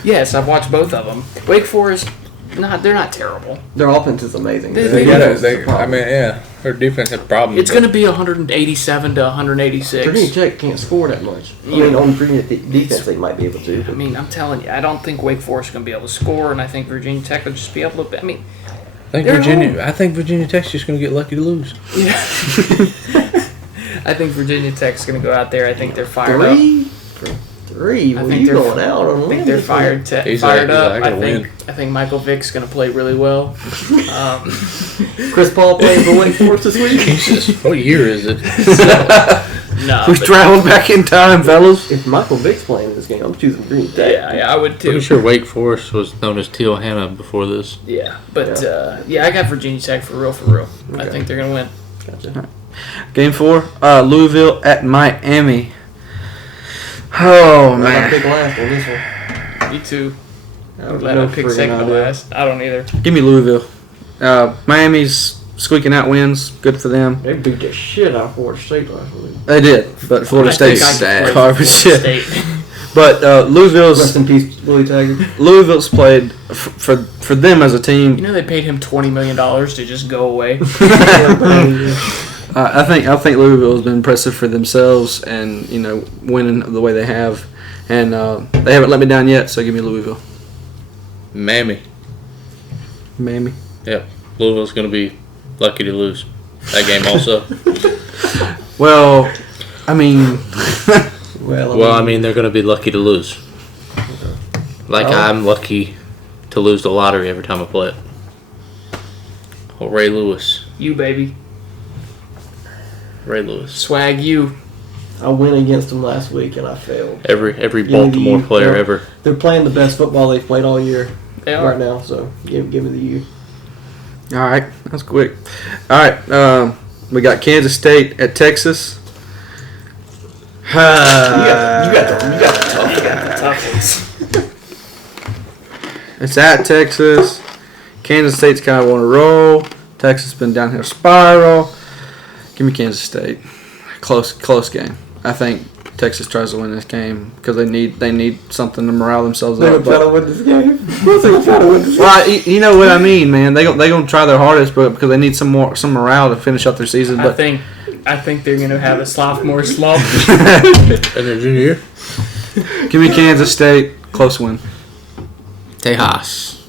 Yes, I've watched both of them. Wake Forest, they're not terrible. Their offense is amazing. They yeah. Her defense has problems. It's going to be 187 to 186. Virginia Tech can't score that much. I mean, on Virginia defense they might be able to. I mean, I'm telling you, I don't think Wake Forest is going to be able to score, and I think Virginia Tech will just be able to. I mean, I think Virginia Tech's just going to get lucky to lose. yeah. I think Virginia Tech's going to go out there. I think they're fired up. Three? I Well, think you they're- going out on I think they're fired Exactly, up. I gotta win. I think Michael Vick's going to play really well. Chris Paul playing for Wake Forest this week? Jesus, what year is it? No, We traveled back in time, fellas. If Michael Vick's playing in this game, I'm choosing Virginia Tech. yeah, I would too. Pretty sure Wake Forest was known as Teal Hannah before this. Yeah, but I got Virginia Tech for real. I Okay. think they're going to win. Gotcha. Game 4, Louisville at Miami. Oh I man, pick last on this one. Me too. I I'm glad I picked second to last. I don't either. give me Louisville. Miami's squeaking out wins. Good for them. They beat the shit out of Florida State last week. They did, but Florida I think State's I can play garbage shit. Florida State. But Rest Louisville's in peace, Willie Taggart. played for them as a team. You know they paid him $20 million to just go away. I think Louisville has been impressive for themselves, and winning the way they have, and they haven't let me down yet. So give me Louisville. Miami. Yep. Louisville's going to be lucky to lose that game also. Well, I mean, Well, I mean, they're going to be lucky to lose. Like I'm lucky to lose the lottery every time I play it. Oh, Ray Lewis. You, baby. Ray Lewis. Swag you. I went against them last week and I failed. Every Give me Baltimore the U. player Yeah. ever. They're playing the best football they've played all year They are. right now, so give me the U. all right, that's quick. All right, we got Kansas State at Texas. You got the Tough ones. It's at Texas. Kansas State's kind of on a roll. Texas has been downhill spiral. Give me Kansas State. Close game. I think Texas tries to win this game because they need something to morale themselves They're up. gonna try to win this game. They're trying to win this game. Well, you know what I mean, man. They gonna try their hardest, but because they need some morale to finish up their season. I But think they're gonna have a sophomore slump. In their junior year? give me Kansas State. Close win. Tejas.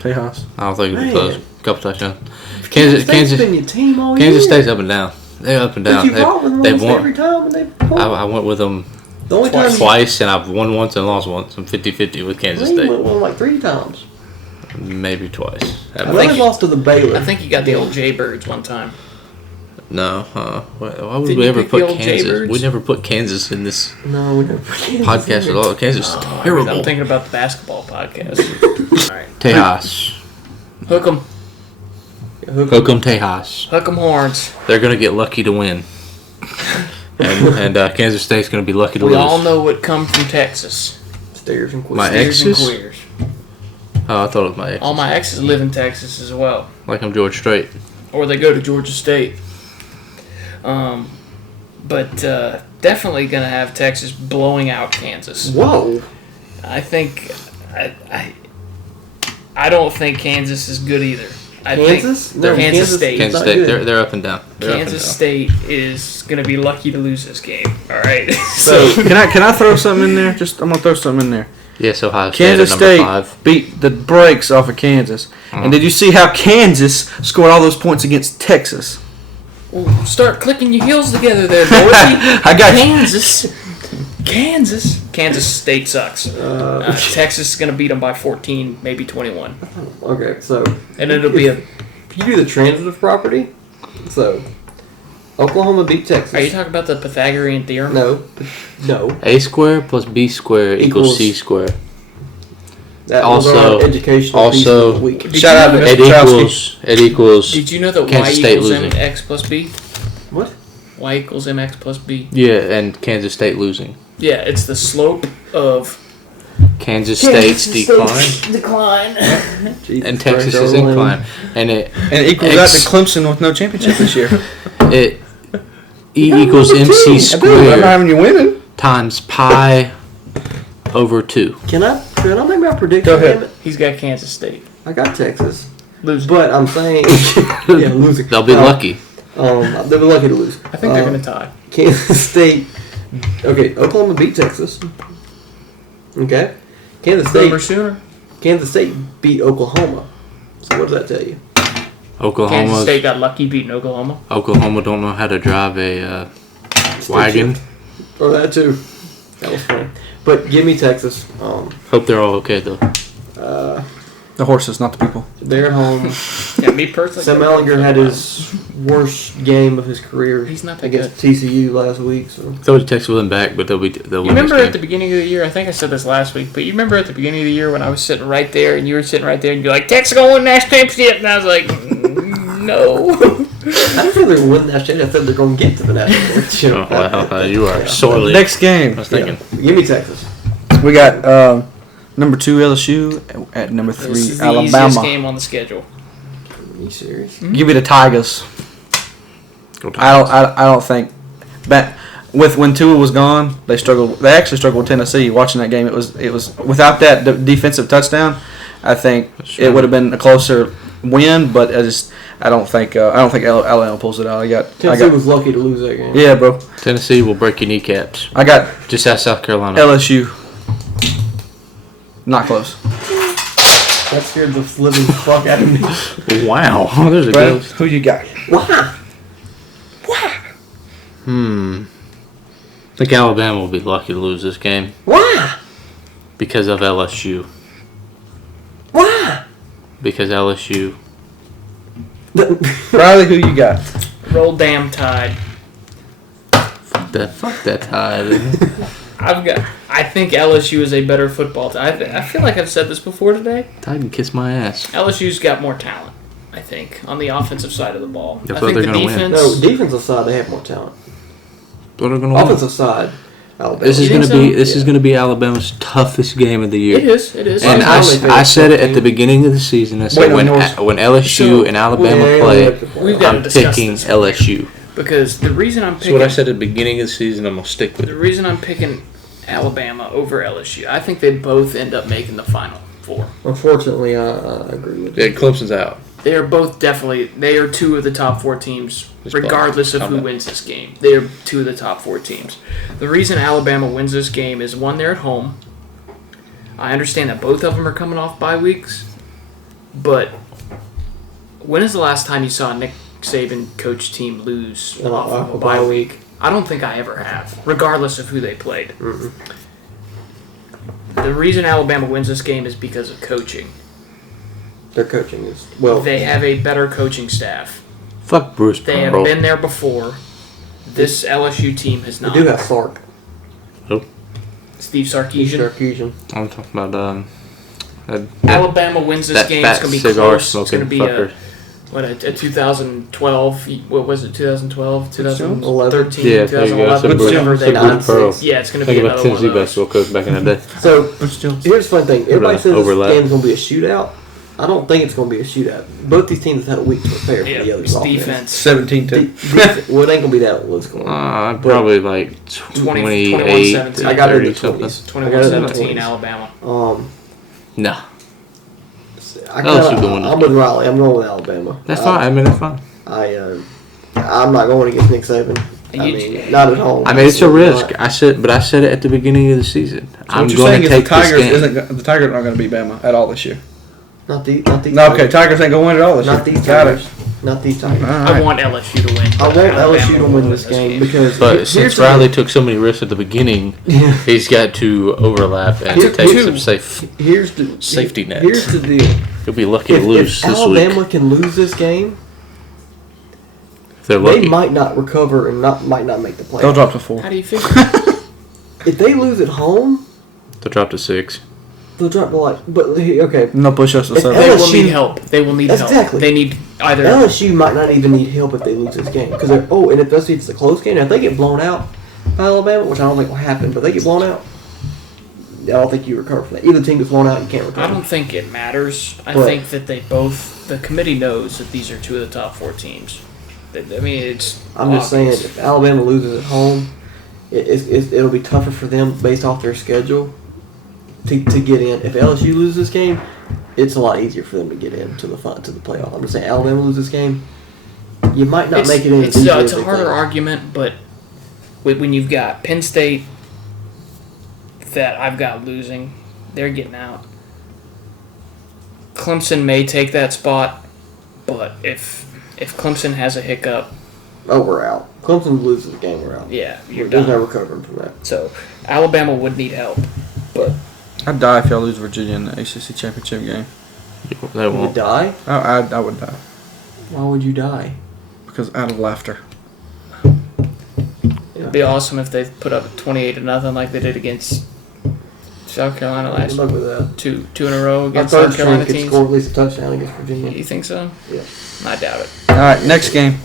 Tejas. I don't think it'll be Man. close. Couple touchdowns. State's been your team all year. Kansas State's up and down. They're up and But down. you fought with them They've almost every won. time and they've won. I went with them The only time twice, and I've won once and lost once. I'm 50-50 with Kansas you State. went one like 3 times. Maybe twice. I only lost to the Baylor. I think you got the old Jaybirds one time. No. Why would Didn't we you ever pick the put old Kansas? Jaybirds? We never put Kansas in this No, we never put Kansas podcast in at all. Kansas is terrible. I'm thinking about the basketball podcast. All right. Tejas. Hook 'em. Hook 'em Tejas. Hook 'em horns. They're going to get lucky to win. and Kansas State's going to be lucky to We lose. all know what come from Texas. Stairs and My Queers. Steers and exes? queers. Oh, I thought it was my ex. All my exes live in Texas as well. Like I'm George Strait. Or they go to Georgia State. But definitely going to have Texas blowing out Kansas. Whoa. I think... I don't think Kansas is good either. Kansas? They're No, Kansas State. Kansas not State, good. they're up and down. Kansas State is going to be lucky to lose this game. All right. So can I throw something in there? I'm gonna throw something in there. Yes, Ohio State Kansas at number State 5. beat the brakes off of Kansas. And did you see how Kansas scored all those points against Texas? Well, start clicking your heels together there, boy. I got Kansas State sucks. Texas is gonna beat them by 14, maybe 21, Okay, so and it'll be a. if you do the transitive property, so Oklahoma beat Texas. Are you talking about the Pythagorean theorem? No. A square plus B square equals C square. That Also- was our educational piece also- of the week. Shout out to It Mr. Trowski. equals. Did you know that Kansas y State equals losing. mx plus b? What? Y equals mx plus b. Yeah, and Kansas State losing. Yeah, it's the slope of Kansas State's decline, decline. Jesus and Christ, Texas's Oklahoma. incline, and it equals out to Clemson with no championship this year. it E equals MC I'm not squared having you winning. times pi over 2. Can I make my prediction? Go ahead. Damn it? He's got Kansas State. I got Texas, Losing. but I'm saying losing. They'll be lucky. They'll be lucky to lose. I think they're gonna tie. Kansas State. Okay, Oklahoma beat Texas. Okay, Boomer Sooner. Kansas State beat Oklahoma. So what does that tell you? Kansas State got lucky beating Oklahoma. Oklahoma don't know how to drive a wagon. Or that too. That was funny. But give me Texas. Hope they're all okay though. The horses, not the people. They're at home. Yeah, me personally. Sam Ellinger had his worst game of his career He's not that against TCU last week. So Thought Texas wasn't back, but they'll You win remember this at the game. beginning of the year? I think I said this last week, but you remember at the beginning of the year when I was sitting right there and you were sitting right there and you're like, Texas gonna win national championship, and I was like, no. I don't think they're going to win the national championship. I said they're going to get to the national championship. Oh, wow, you are sorely. Next game, I was thinking. Give me Texas. we got number 2 LSU at number 3 This is the easiest Alabama. game on the schedule. Are you serious? Give me the Tigers. Go Tigers. I don't think when Tua was gone, they struggled. They actually struggled with Tennessee. Watching that game, it was without that defensive touchdown. I think it would have been a closer win, but I don't think Alabama pulls it out. I Tennessee got was lucky to lose that game. yeah, bro. Tennessee will break your kneecaps. I got Just ask South Carolina. LSU. Not close. That scared the living fuck out of me. Wow, there's a Brad, good. who you got? Why? I think Alabama will be lucky to lose this game Why? because of LSU. Why? Because LSU. Riley, who you got? Roll damn Tide. Fuck that Tide. I think LSU is a better football team. I feel like I've said this before today. Tide can kiss my ass. LSU's got more talent, I think, on the offensive side of the ball. That's I what think they're the gonna win. defense. No, defensive side, they have more talent. What are going to win? Offensive side, Alabama. This is You going think to be so? this is going to be Alabama's toughest game of the year. It is. It is. And Well, I said it at the beginning of the season. I said Wait, when LSU So, and Alabama Yeah, play, We've got to I'm discuss picking this LSU. because the reason I'm That's picking what I said at the beginning of the season. I'm gonna stick with the it. reason I'm picking Alabama over LSU, I think they both end up making the Final Four. Unfortunately, I agree with you. Yeah, Clemson's out. They are both they are two of the top 4 teams, Just regardless of who comment. wins this game. They are two of the top 4 teams. The reason Alabama wins this game is one, they're at home. I understand that both of them are coming off bye weeks, but when is the last time you saw a Nick Saban coach team lose off of a bye week? I don't think I ever have, regardless of who they played. The reason Alabama wins this game is because of coaching. Their coaching is They have a better coaching staff. Fuck Bruce They have Pearl. been there before. This LSU team has They not. do have Sark. Steve Sarkisian. Sarkisian. I'm talking about Alabama wins this that game. fat It's going to be cigar close. It's smoking going to be fucker. a 2012. What was it? 2012, 2013, Yeah, there you go. 2011. That's Whatever they Bruce got. Pearl. Yeah, it's going to be Think about another one Tennessee of those. basketball coach back in the day. So here's the fun thing. Everybody says Overlap. this game's going to be a shootout. I don't think it's going to be a shootout. Both these teams have had a week to prepare for the Yeah, other's it's offense. defense. 17-2. Well, it ain't going to be that low scoring. Probably like 28 21-17. I got it in 30 the something. 20s. I got it in the 21-17 20s. Alabama. No, I'm going to- with Riley. I'm going with Alabama. that's fine. I mean, that's fine. I'm not going against Nick Saban. I mean, not at home. I mean, it's a Absolutely risk. not. I said it at the beginning of the season. So I'm what you're going saying to is take the Tigers this game. the Tigers aren't going to beat Bama at all this year. Not these. No, okay, Tigers ain't going to win at all this Not year. these Got Tigers. Not these Tigers. All I right. want LSU to win. I want Alabama LSU to will win this game because But here's since the Riley deal. took so many risks at the beginning, Yeah. he's got to overlap and Here- take here- some safe. Here's the Safety net. Here's the deal. He'll be lucky to If lose this Alabama week. can lose this game, If they're they lucky. might not recover and might not make the They'll playoffs. drop to 4. How do you figure? If they lose at home, They'll drop to 6. they'll drop to like. But okay, And they'll push us to If 7. They will LSU need help. They will need help. Exactly. They need either. LSU might not even need help if they lose this game because and if it's a close game, if they get blown out by Alabama, which I don't think will happen, but they get blown out, I don't think you recover from that. Either team gets blown out, you can't recover. I don't think it matters. I But- think that the committee knows that these are two of the top 4 teams. I mean, it's. I'm just saying, obvious. if Alabama loses at home, it'll be tougher for them based off their schedule to get in. If LSU loses this game, it's a lot easier for them to get in to the playoff. I'm just saying, Alabama loses this game, you might not make it in. It's, as easy it's as a they harder think. argument, but when you've got Penn State that I've got losing, they're getting out. Clemson may take that spot, but if Clemson has a hiccup, Oh, we're out. Clemson loses the game, we're out. yeah, you're There's no done. recovering from that. So Alabama would need help, but I'd die if y'all lose Virginia in the ACC championship game. They You would won't. die? I would die Why would you die? because out of laughter. it'd be awesome if they put up 28-0 like they did against South Carolina Good last luck with that. two in a row I against thought South Carolina could teams. score at least a touchdown against Virginia. You think so? Yeah. I doubt it. All right, next game.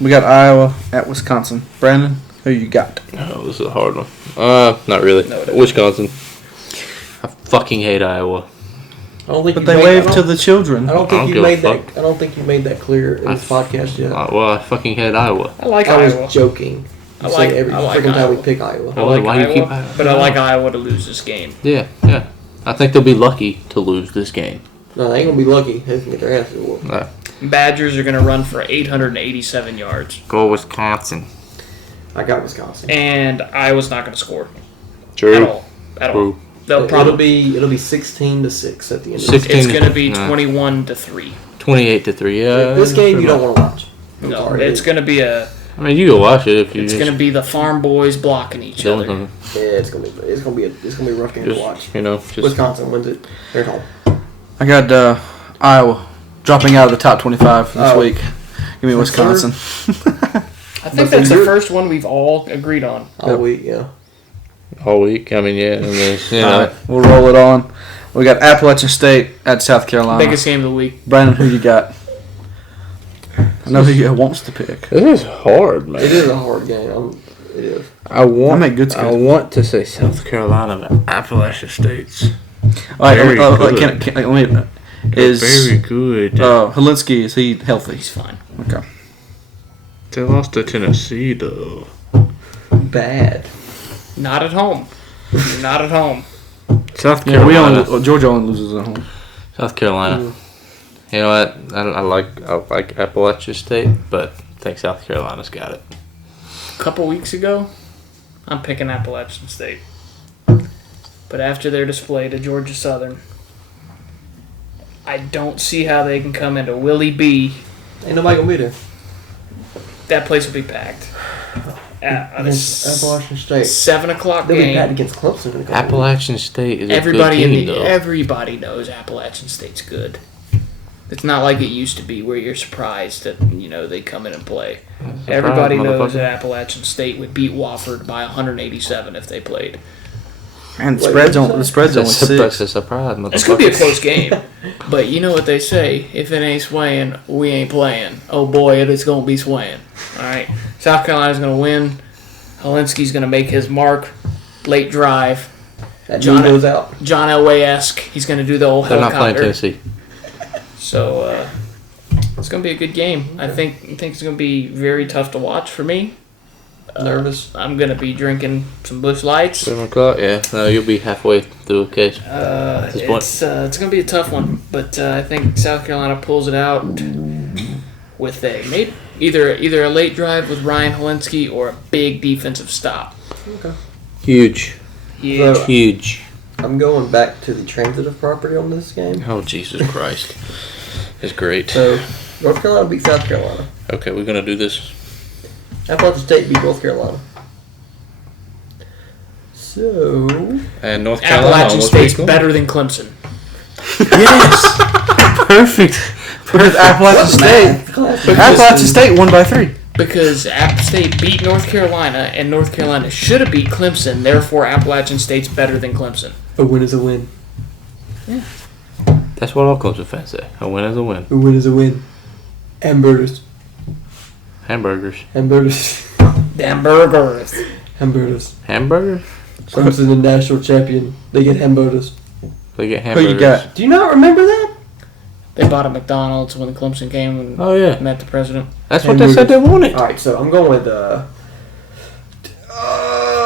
We got Iowa at Wisconsin. Brandon, who you got? Oh, this is a hard one. Not really. No, it isn't. Wisconsin. I fucking hate Iowa. I don't think But you they made- waved I to don't- the children. I don't I think don't you give a made that. fuck. I don't think you made that clear in this podcast yet. Well, I fucking hate Iowa. I like I Iowa. was joking. I You like- say every I like freaking time we Iowa. pick Iowa. I like Why you Iowa, keep Iowa? but I like Iowa to lose this game. Yeah. I think they'll be lucky to lose this game. No, they ain't gonna be lucky. They can get their asses whooped. Badgers are going to run for 887 yards, Go Wisconsin. I got Wisconsin. and Iowa's not going to score at True. all. At all. True. They'll probably. It'll be 16-6 at the end of the 16. It's going to be Nah. 21-3. 28-3. Yeah. This game you don't want to watch. I'm No, sorry. it's going to be a. I mean, you can watch it if you. It's just going to be the farm boys blocking each other. don't, Yeah, it's gonna be a rough game to watch. just, you know, just Wisconsin wins it. They're at home. I got Iowa dropping out of the top 25 this Oh. week. Give me For Wisconsin. I think that's the first one we've all agreed on. All week, yeah. all week. I mean, yeah. I mean, you All know, right, we'll roll it on. We got Appalachian State at South Carolina. Biggest game of the week. Brandon, who you got? I know who you wants to pick. this is hard, man. It is a hard game. It is. I want. I make good I schedule. want to say South Carolina, but Appalachian State's All right, Very good. let me. Is very good. Helinski, is he healthy? He's fine. Okay. They lost to Tennessee though. Bad. Not at home. Not at home. South Yeah, Carolina. Georgia only loses at home. South Carolina. You know what? I like Appalachian State, but I think South Carolina's got it. A couple weeks ago, I'm picking Appalachian State. But after their display to Georgia Southern, I don't see how they can come into Willie B. Ain't nobody gonna be there. That place will be packed. At a Against Appalachian State. 7 o'clock They'll be bad game. against Clemson in a couple Appalachian State is Everybody a good in team, the though. everybody knows Appalachian State's good. It's not like it used to be where you're surprised that they come in and play. Everybody knows motherfucker. that Appalachian State would beat Wofford by 187 if they played. Man, the Wait, spread's what'd on you the say? spread's only That's 6. a surprise, motherfucker. It's gonna be a close game, but you know what they say: if it ain't swaying, we ain't playing. Oh boy, it is gonna be swaying. All right, South Carolina's gonna win. Helinski's gonna make his mark. Late drive. That John- knee goes out. John Elway-esque. He's gonna do the old They're not playing helicopter. Tennessee. So it's gonna be a good game. I think it's gonna be very tough to watch for me. Nervous. I'm gonna be drinking some Busch Lights. 7 o'clock? Yeah. No, you'll be halfway through a case. this point. It's gonna be a tough one, but I think South Carolina pulls it out with a Either a late drive with Ryan Helinski or a big defensive stop. Huge. Huge. So, Huge. I'm going back to the transitive property on this game. Oh, Jesus Christ. It's great. So, North Carolina beat South Carolina. Okay, we're going to do this. Appalachian State beat North Carolina. So, And North Carolina Appalachian almost State's beat Clemson. better than Clemson. Yes. Perfect. Because Appalachian State. Appalachian State won by 3. Because App State beat North Carolina, and North Carolina should have beat Clemson. Therefore, Appalachian State's better than Clemson. a win is a win. That's what all Clemson fans say. A win is a win. A win is a win. Hamburgers. Hamburgers. Hamburgers. Damn burgers. Hamburgers. Hamburgers? Clemson the national champion. They get hamburgers. They get Who hamburgers. you got? Do you not remember that? They bought a McDonald's when Clemson came and Oh, yeah. met the president. That's what they said they wanted. Alright, so I'm going with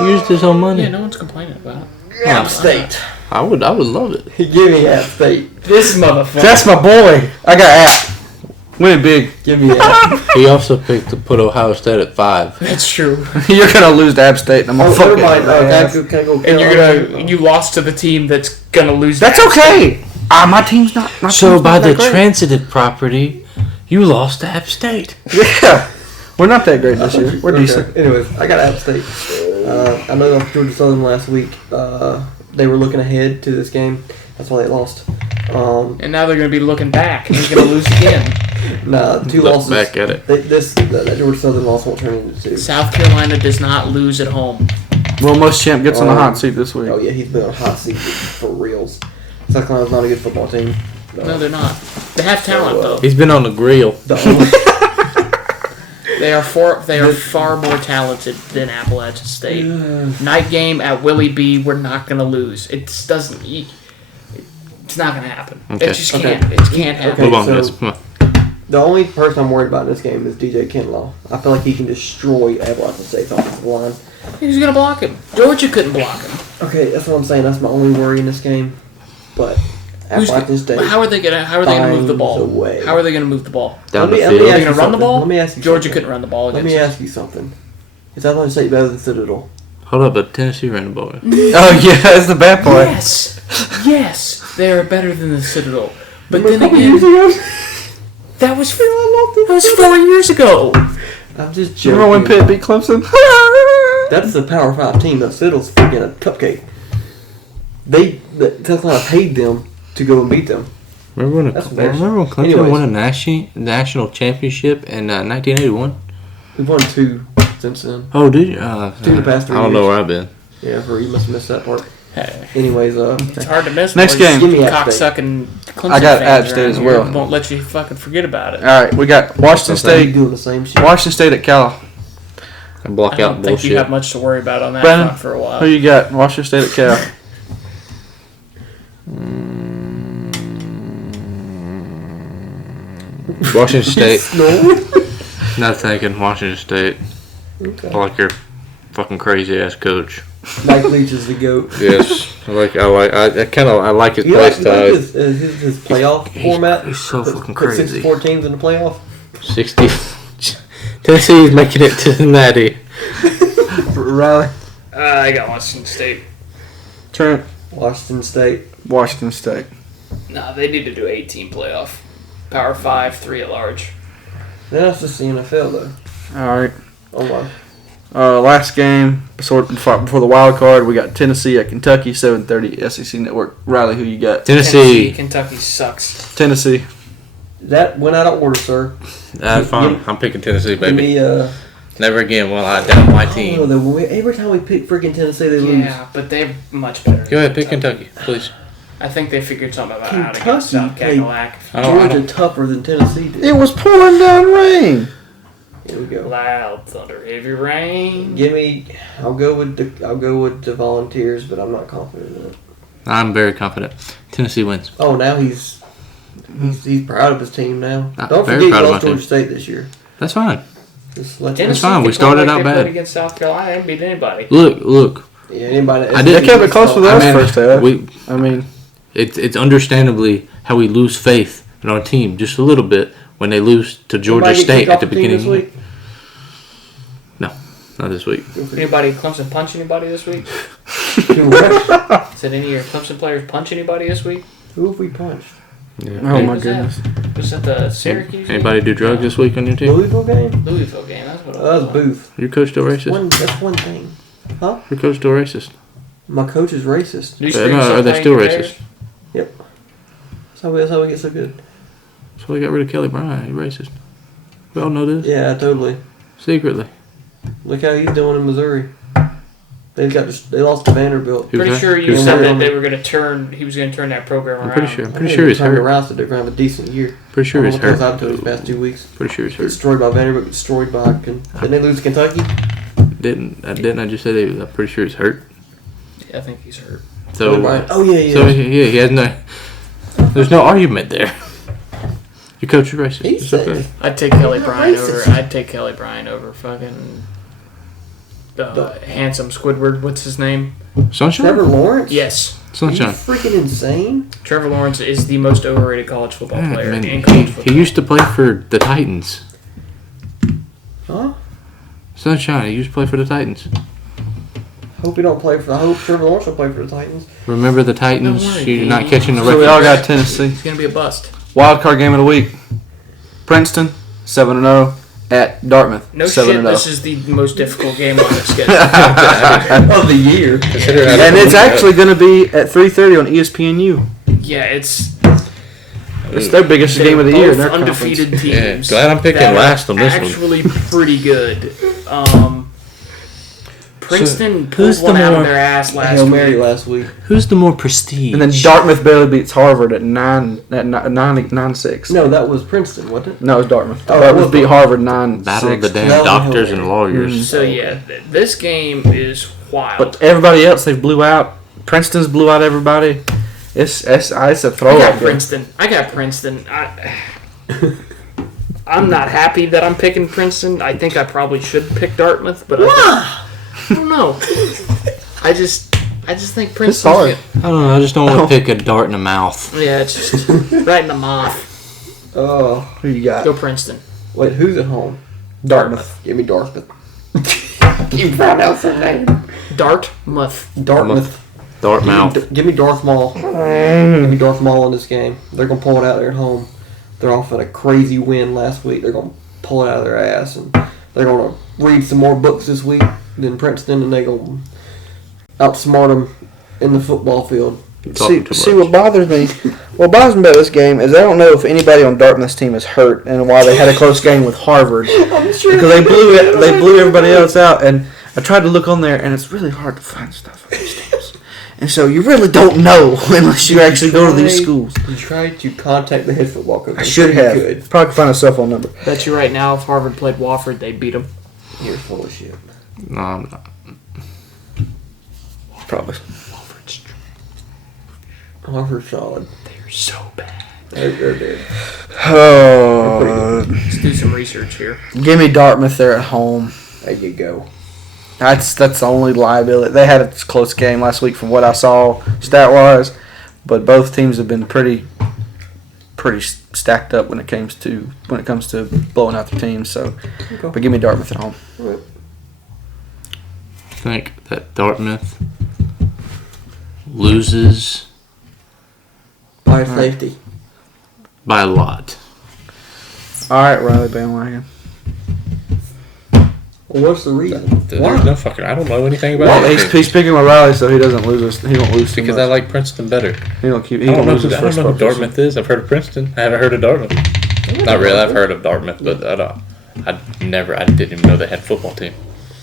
He used his own money. Yeah, no one's complaining about it. App State. I would love it. Give me App State. This motherfucker. That's my boy. I got App. Winning big. Give me App. He also picked to put Ohio State at 5. That's true. You're gonna lose to App State, and I'm gonna Oh, fuck never mind. it. Can I go And you lost to the team that's gonna lose. That's to App State. okay. My team's not. My So team's by not the that great. transitive property, you lost to App State. Yeah, we're not that great this year. We're Okay. decent. Anyways, I got App State. I know off Georgia Southern last week. They were looking ahead to this game. That's why they lost. And now they're gonna be looking back and he's gonna lose again. Nah, 2 Look losses. back at it. That Georgia Southern loss won't turn into 2. South Carolina does not lose at home. Wilmo's champ gets on the hot seat this week. Oh yeah, he's been on hot seat for reals. South Carolina's not a good football team. No, they're not. They have talent though. He's been on the grill. The only, They are far more talented than Appalachian State. Night game at Willie B. We're not gonna lose. It's not gonna happen. Okay. It just can't. It can't happen. Move on, so- guys. Come on. the only person I'm worried about in this game is DJ Kinlaw. I feel like he can destroy Appalachian State's offensive line. Who's gonna block him? Georgia couldn't block him. Okay, that's what I'm saying. That's my only worry in this game. But Appalachian State. How are they gonna move the ball? finds a way. How are they gonna move the ball? Down Let the me- let me field. Are ask they gonna you run the something. ball? Let me ask you Georgia something. couldn't run the ball Let against me us. ask you something. Is Appalachian State better than Citadel? Hold up, but Tennessee ran the ball. Oh yeah, that's the bad part. Yes, they are better than the Citadel. But then again, that was 4 years ago. I'm just joking. Remember when Pitt beat Clemson? That's a Power 5 team. The Citadel's freaking a cupcake. South Carolina paid them to go and beat them. Remember That's when Clemson Anyways. won a national championship in 1981? We've won 2 since then. Oh, did you? 2 in the past 3 I don't years. know where I've been. Yeah, you must have missed that part. Hey, Anyways, it's hard to miss. Next when game. Give me App State. cocksucking Clemson I got fans App State around as here well. Won't let you fucking forget about it. All right, we got Washington They State. doing the same shit. Washington State at Cal. And block I out don't think bullshit. you have much to worry about on that Brandon, front for a while. Who you got? Washington State at Cal. Washington State. No. Not thinking Washington State. Okay. I like your fucking crazy ass coach. Mike Leach is the GOAT. Yes, I like his You play like style. his playoff format? He's so Put- fucking put crazy. 64 teams in the playoff? 60. Tennessee's making it to the natty. Riley. I got Washington State. Trent. Washington State. Washington State. Nah, they need to do 8-team playoff. Power 5, 3 at large. That's just the NFL, though. All right. Oh, my. Last game before the wild card, we got Tennessee at Kentucky, 7:30 SEC Network. Riley, who you got? Tennessee. Kentucky sucks. Tennessee. That went out of order, sir. That's fine. I'm picking Tennessee, Give baby. me, Never again will I doubt my I don't know, team. though, every time we pick freaking Tennessee, they lose. Yeah, but they're much better. Go ahead, pick Kentucky, please. I think they figured something about how to Kentucky get South played- Cackalack. I Georgia don't- tougher than Tennessee did. It was pouring down rain. Here we go. Loud thunder, heavy rain. Give me. I'll go with the Volunteers, but I'm not confident in it. I'm very confident. Tennessee wins. Oh, now he's proud of his team now. I'm Don't very forget he proud of lost my Georgia State this year. That's fine. Just let Tennessee fine, we can play started like out they bad. played against South Carolina and beat anybody. Look. Yeah, anybody. I did- They kept it close with us I mean, first half. It's understandably how we lose faith in our team just a little bit when they lose to Georgia Anybody get State kicked at off the the team beginning. this week? Not this week. Anybody Clemson punch anybody this week? Did any of your Clemson players punch anybody this week? Who have we punched? Yeah. Oh my was that? goodness. Was that the Syracuse game? Anybody do drugs this week on your team? Louisville game? Louisville game, that's what it That was. was Booth. Your coach still racist? That's one thing. Your coach still racist? My coach is racist. Do you Yeah, scream no, are they something still at your racist? players? That's how we get so good. So we got rid of Kelly Bryant. He's racist. We all know this. Yeah, totally. Secretly. Look how he's doing in Missouri. They lost to Vanderbilt. Who's Pretty that? sure you Who's said that? that they were going to turn. He was going to turn that program around. I'm pretty sure. I'm I pretty think sure they he's turned hurt. around so they're going to have a decent year. Pretty sure he's I don't know what hurt. those out to these past 2 weeks. Pretty sure he's hurt. Destroyed by Vanderbilt. Destroyed by. Didn't they lose to Kentucky? Didn't I just say that? I'm pretty sure he's hurt. Yeah, I think he's hurt. So Oh yeah. So he has no. There's no argument there. Your coach is racist. He's It's okay. I'd take Kelly Not Bryant racist. over. I'd take Kelly Bryant over fucking handsome Squidward. What's his name? Sunshine. Trevor Lawrence. Yes, Are you Sunshine. freaking insane? Trevor Lawrence is the most overrated college football Yeah, player man, in college football. he used to play for the Titans. Huh? Sunshine. He used to play for the Titans. Hope he don't play for. I hope Trevor Lawrence will play for the Titans. Remember the Titans? Don't worry, You're not dude. catching the So we all record. got Tennessee. He's gonna be a bust. Wild card game of the week. Princeton 7-0 at Dartmouth No 7-0. shit. This is the most difficult game on the schedule. Of the year. And it's actually going to be at 3:30 on ESPNU. Yeah, it's It's their biggest they're game of the year. both In their conference. undefeated Yeah, teams. glad I'm picking that are last on this one. Actually, pretty good. Princeton who's pulled one the out more- of their ass last Hail Mary week. last week. Who's the more prestige? And then Dartmouth barely beats Harvard at 9-6. No, that was Princeton, wasn't it? No, it was Dartmouth. Oh, Dartmouth well, beat Harvard 9-6. Battle of the damn That was doctors Hail and Mary. lawyers. So yeah, this game is wild. But everybody else they blew out. Princeton's blew out everybody. It's a I throw got up. Princeton. I'm not happy that I'm picking Princeton. I think I probably should pick Dartmouth, but I don't know. I just think Princeton's It's hard. good. I don't know. I just don't want to pick a dart in the mouth. Yeah, it's just right in the mouth. Oh, Who you got? Go Princeton. wait, who's at home? Dartmouth. Give me Dartmouth. You pronounce her name. Dartmouth. Dartmouth. Dartmouth. Give me Darth Maul. Give me Darth Maul in this game. They're gonna pull it out there at home. They're off at a crazy win last week. They're gonna pull it out of their ass, and they're gonna read some more books this week than Princeton, and they're gonna outsmart them in the football field. See what bothers me. What bothers me about this game is I don't know if anybody on Dartmouth's team is hurt and why they had a close game with Harvard because they blew everybody else out. And I tried to look on there, and it's really hard to find stuff on these teams. And so you really don't know unless you actually go to these schools. You tried to contact the head football coach. I should have. Good. Probably could find a cell phone number. Bet you right now, if Harvard played Wofford, they'd beat them. You're full of shit. No, I'm not. Probably. Harvard's solid. They're so bad. They're good. Oh, Let's do some research here. give me Dartmouth there at home. There you go. That's the only liability. They had a close game last week from what I saw stat wise, but both teams have been pretty stacked up when it comes to blowing out their teams. So, Okay. but give me Dartmouth at home. Right. I think that Dartmouth loses By safety. by a lot. All right, Riley bandwagon. Well, what's the reason? There's no fucking. I don't know anything about Well, it. he's picking with Riley, so he doesn't lose us. He won't lose too Because much. I like Princeton better. He don't keep. He I don't won't know lose who, his I don't first know who position. Dartmouth is. I've heard of Princeton. I haven't heard of Dartmouth. Not really. I've heard of Dartmouth, but I didn't even know they had a football team.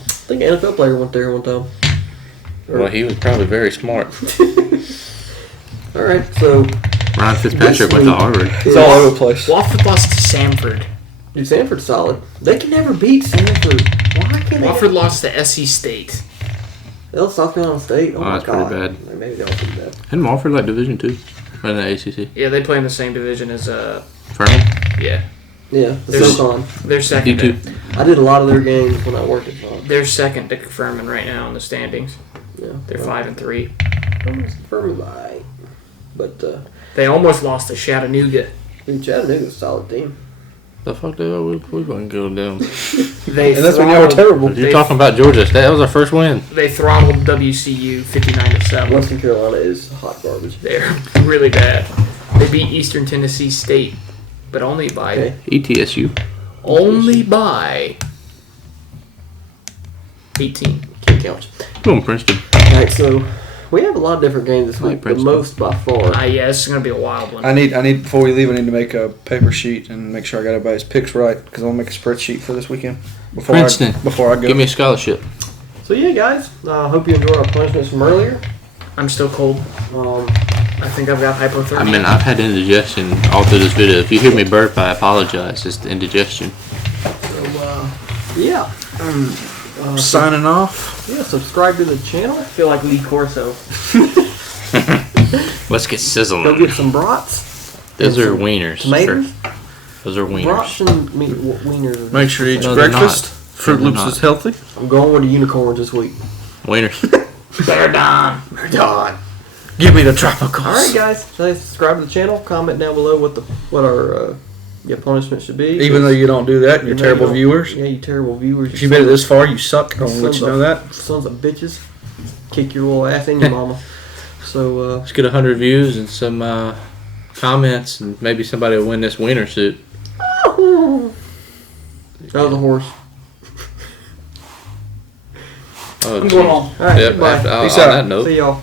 I think an NFL player went there one time. Well, he was probably very smart. All right, so Ryan Fitzpatrick went to Harvard. It's all over the place. Wofford lost to Samford. dude, Sanford's solid. They can never beat Sanford. Why can't they? Wofford lost to SC State. They'll South Carolina State. Oh, my that's pretty God. bad. Maybe they'll do that. And Marford like Division II. Or in the ACC. Yeah, they play in the same division as Furman? yeah. Yeah, the There's- SoCon. They're second. D2. I did a lot of their games when I worked at Fun. They're second to Furman right now in the standings. Yeah, They're 5-3. Furman's alright. But They almost lost to Chattanooga. dude, Chattanooga's a solid team. The fuck did we fucking go down? They And that's when y'all were terrible. You're talking about Georgia State. That was our first win. They throttled WCU 59-7. Western Carolina is hot garbage. They're really bad. They beat Eastern Tennessee State, but only by Okay. ETSU. only by 18. Kick counts. Boom, Princeton. Alright, so we have a lot of different games this Hi, week. The Princeton. most by far. Yeah, this is gonna be a wild one. I need before we leave. I need to make a paper sheet and make sure I got everybody's picks right because I'll make a spreadsheet for this weekend. Princeton. Before I go. Give me a scholarship. So yeah, guys. I hope you enjoyed our punishments from earlier. I'm still cold. I think I've got hypothermia. I mean, I've had indigestion all through this video. If you hear me burp, I apologize. It's the indigestion. So yeah. Signing off. Yeah, subscribe to the channel. I feel like Lee Corso. Let's get Go sizzling. get some brats. Those and are some wieners. Tomatoes. Those are Brats wieners. and wieners. Make sure you eat No, your they're breakfast. not. Fruit They're Loops not. is healthy. I'm going with the unicorns this week. Wieners. Bear Don. We're done. Give me the tropicals. All right, guys. So subscribe to the channel. Comment down below what our punishment should be. Even though you don't do that, and you're Even though terrible you don't- viewers. Yeah, you terrible viewers. If you made it this far, you suck. I want to let you know that. Sons of bitches. Kick your little ass in your mama. So, Let's get 100 views and some comments, and maybe somebody will win this wiener suit. that was a horse. Oh, I'm going home. All right, Yep, goodbye. on Peace that out. note. See y'all.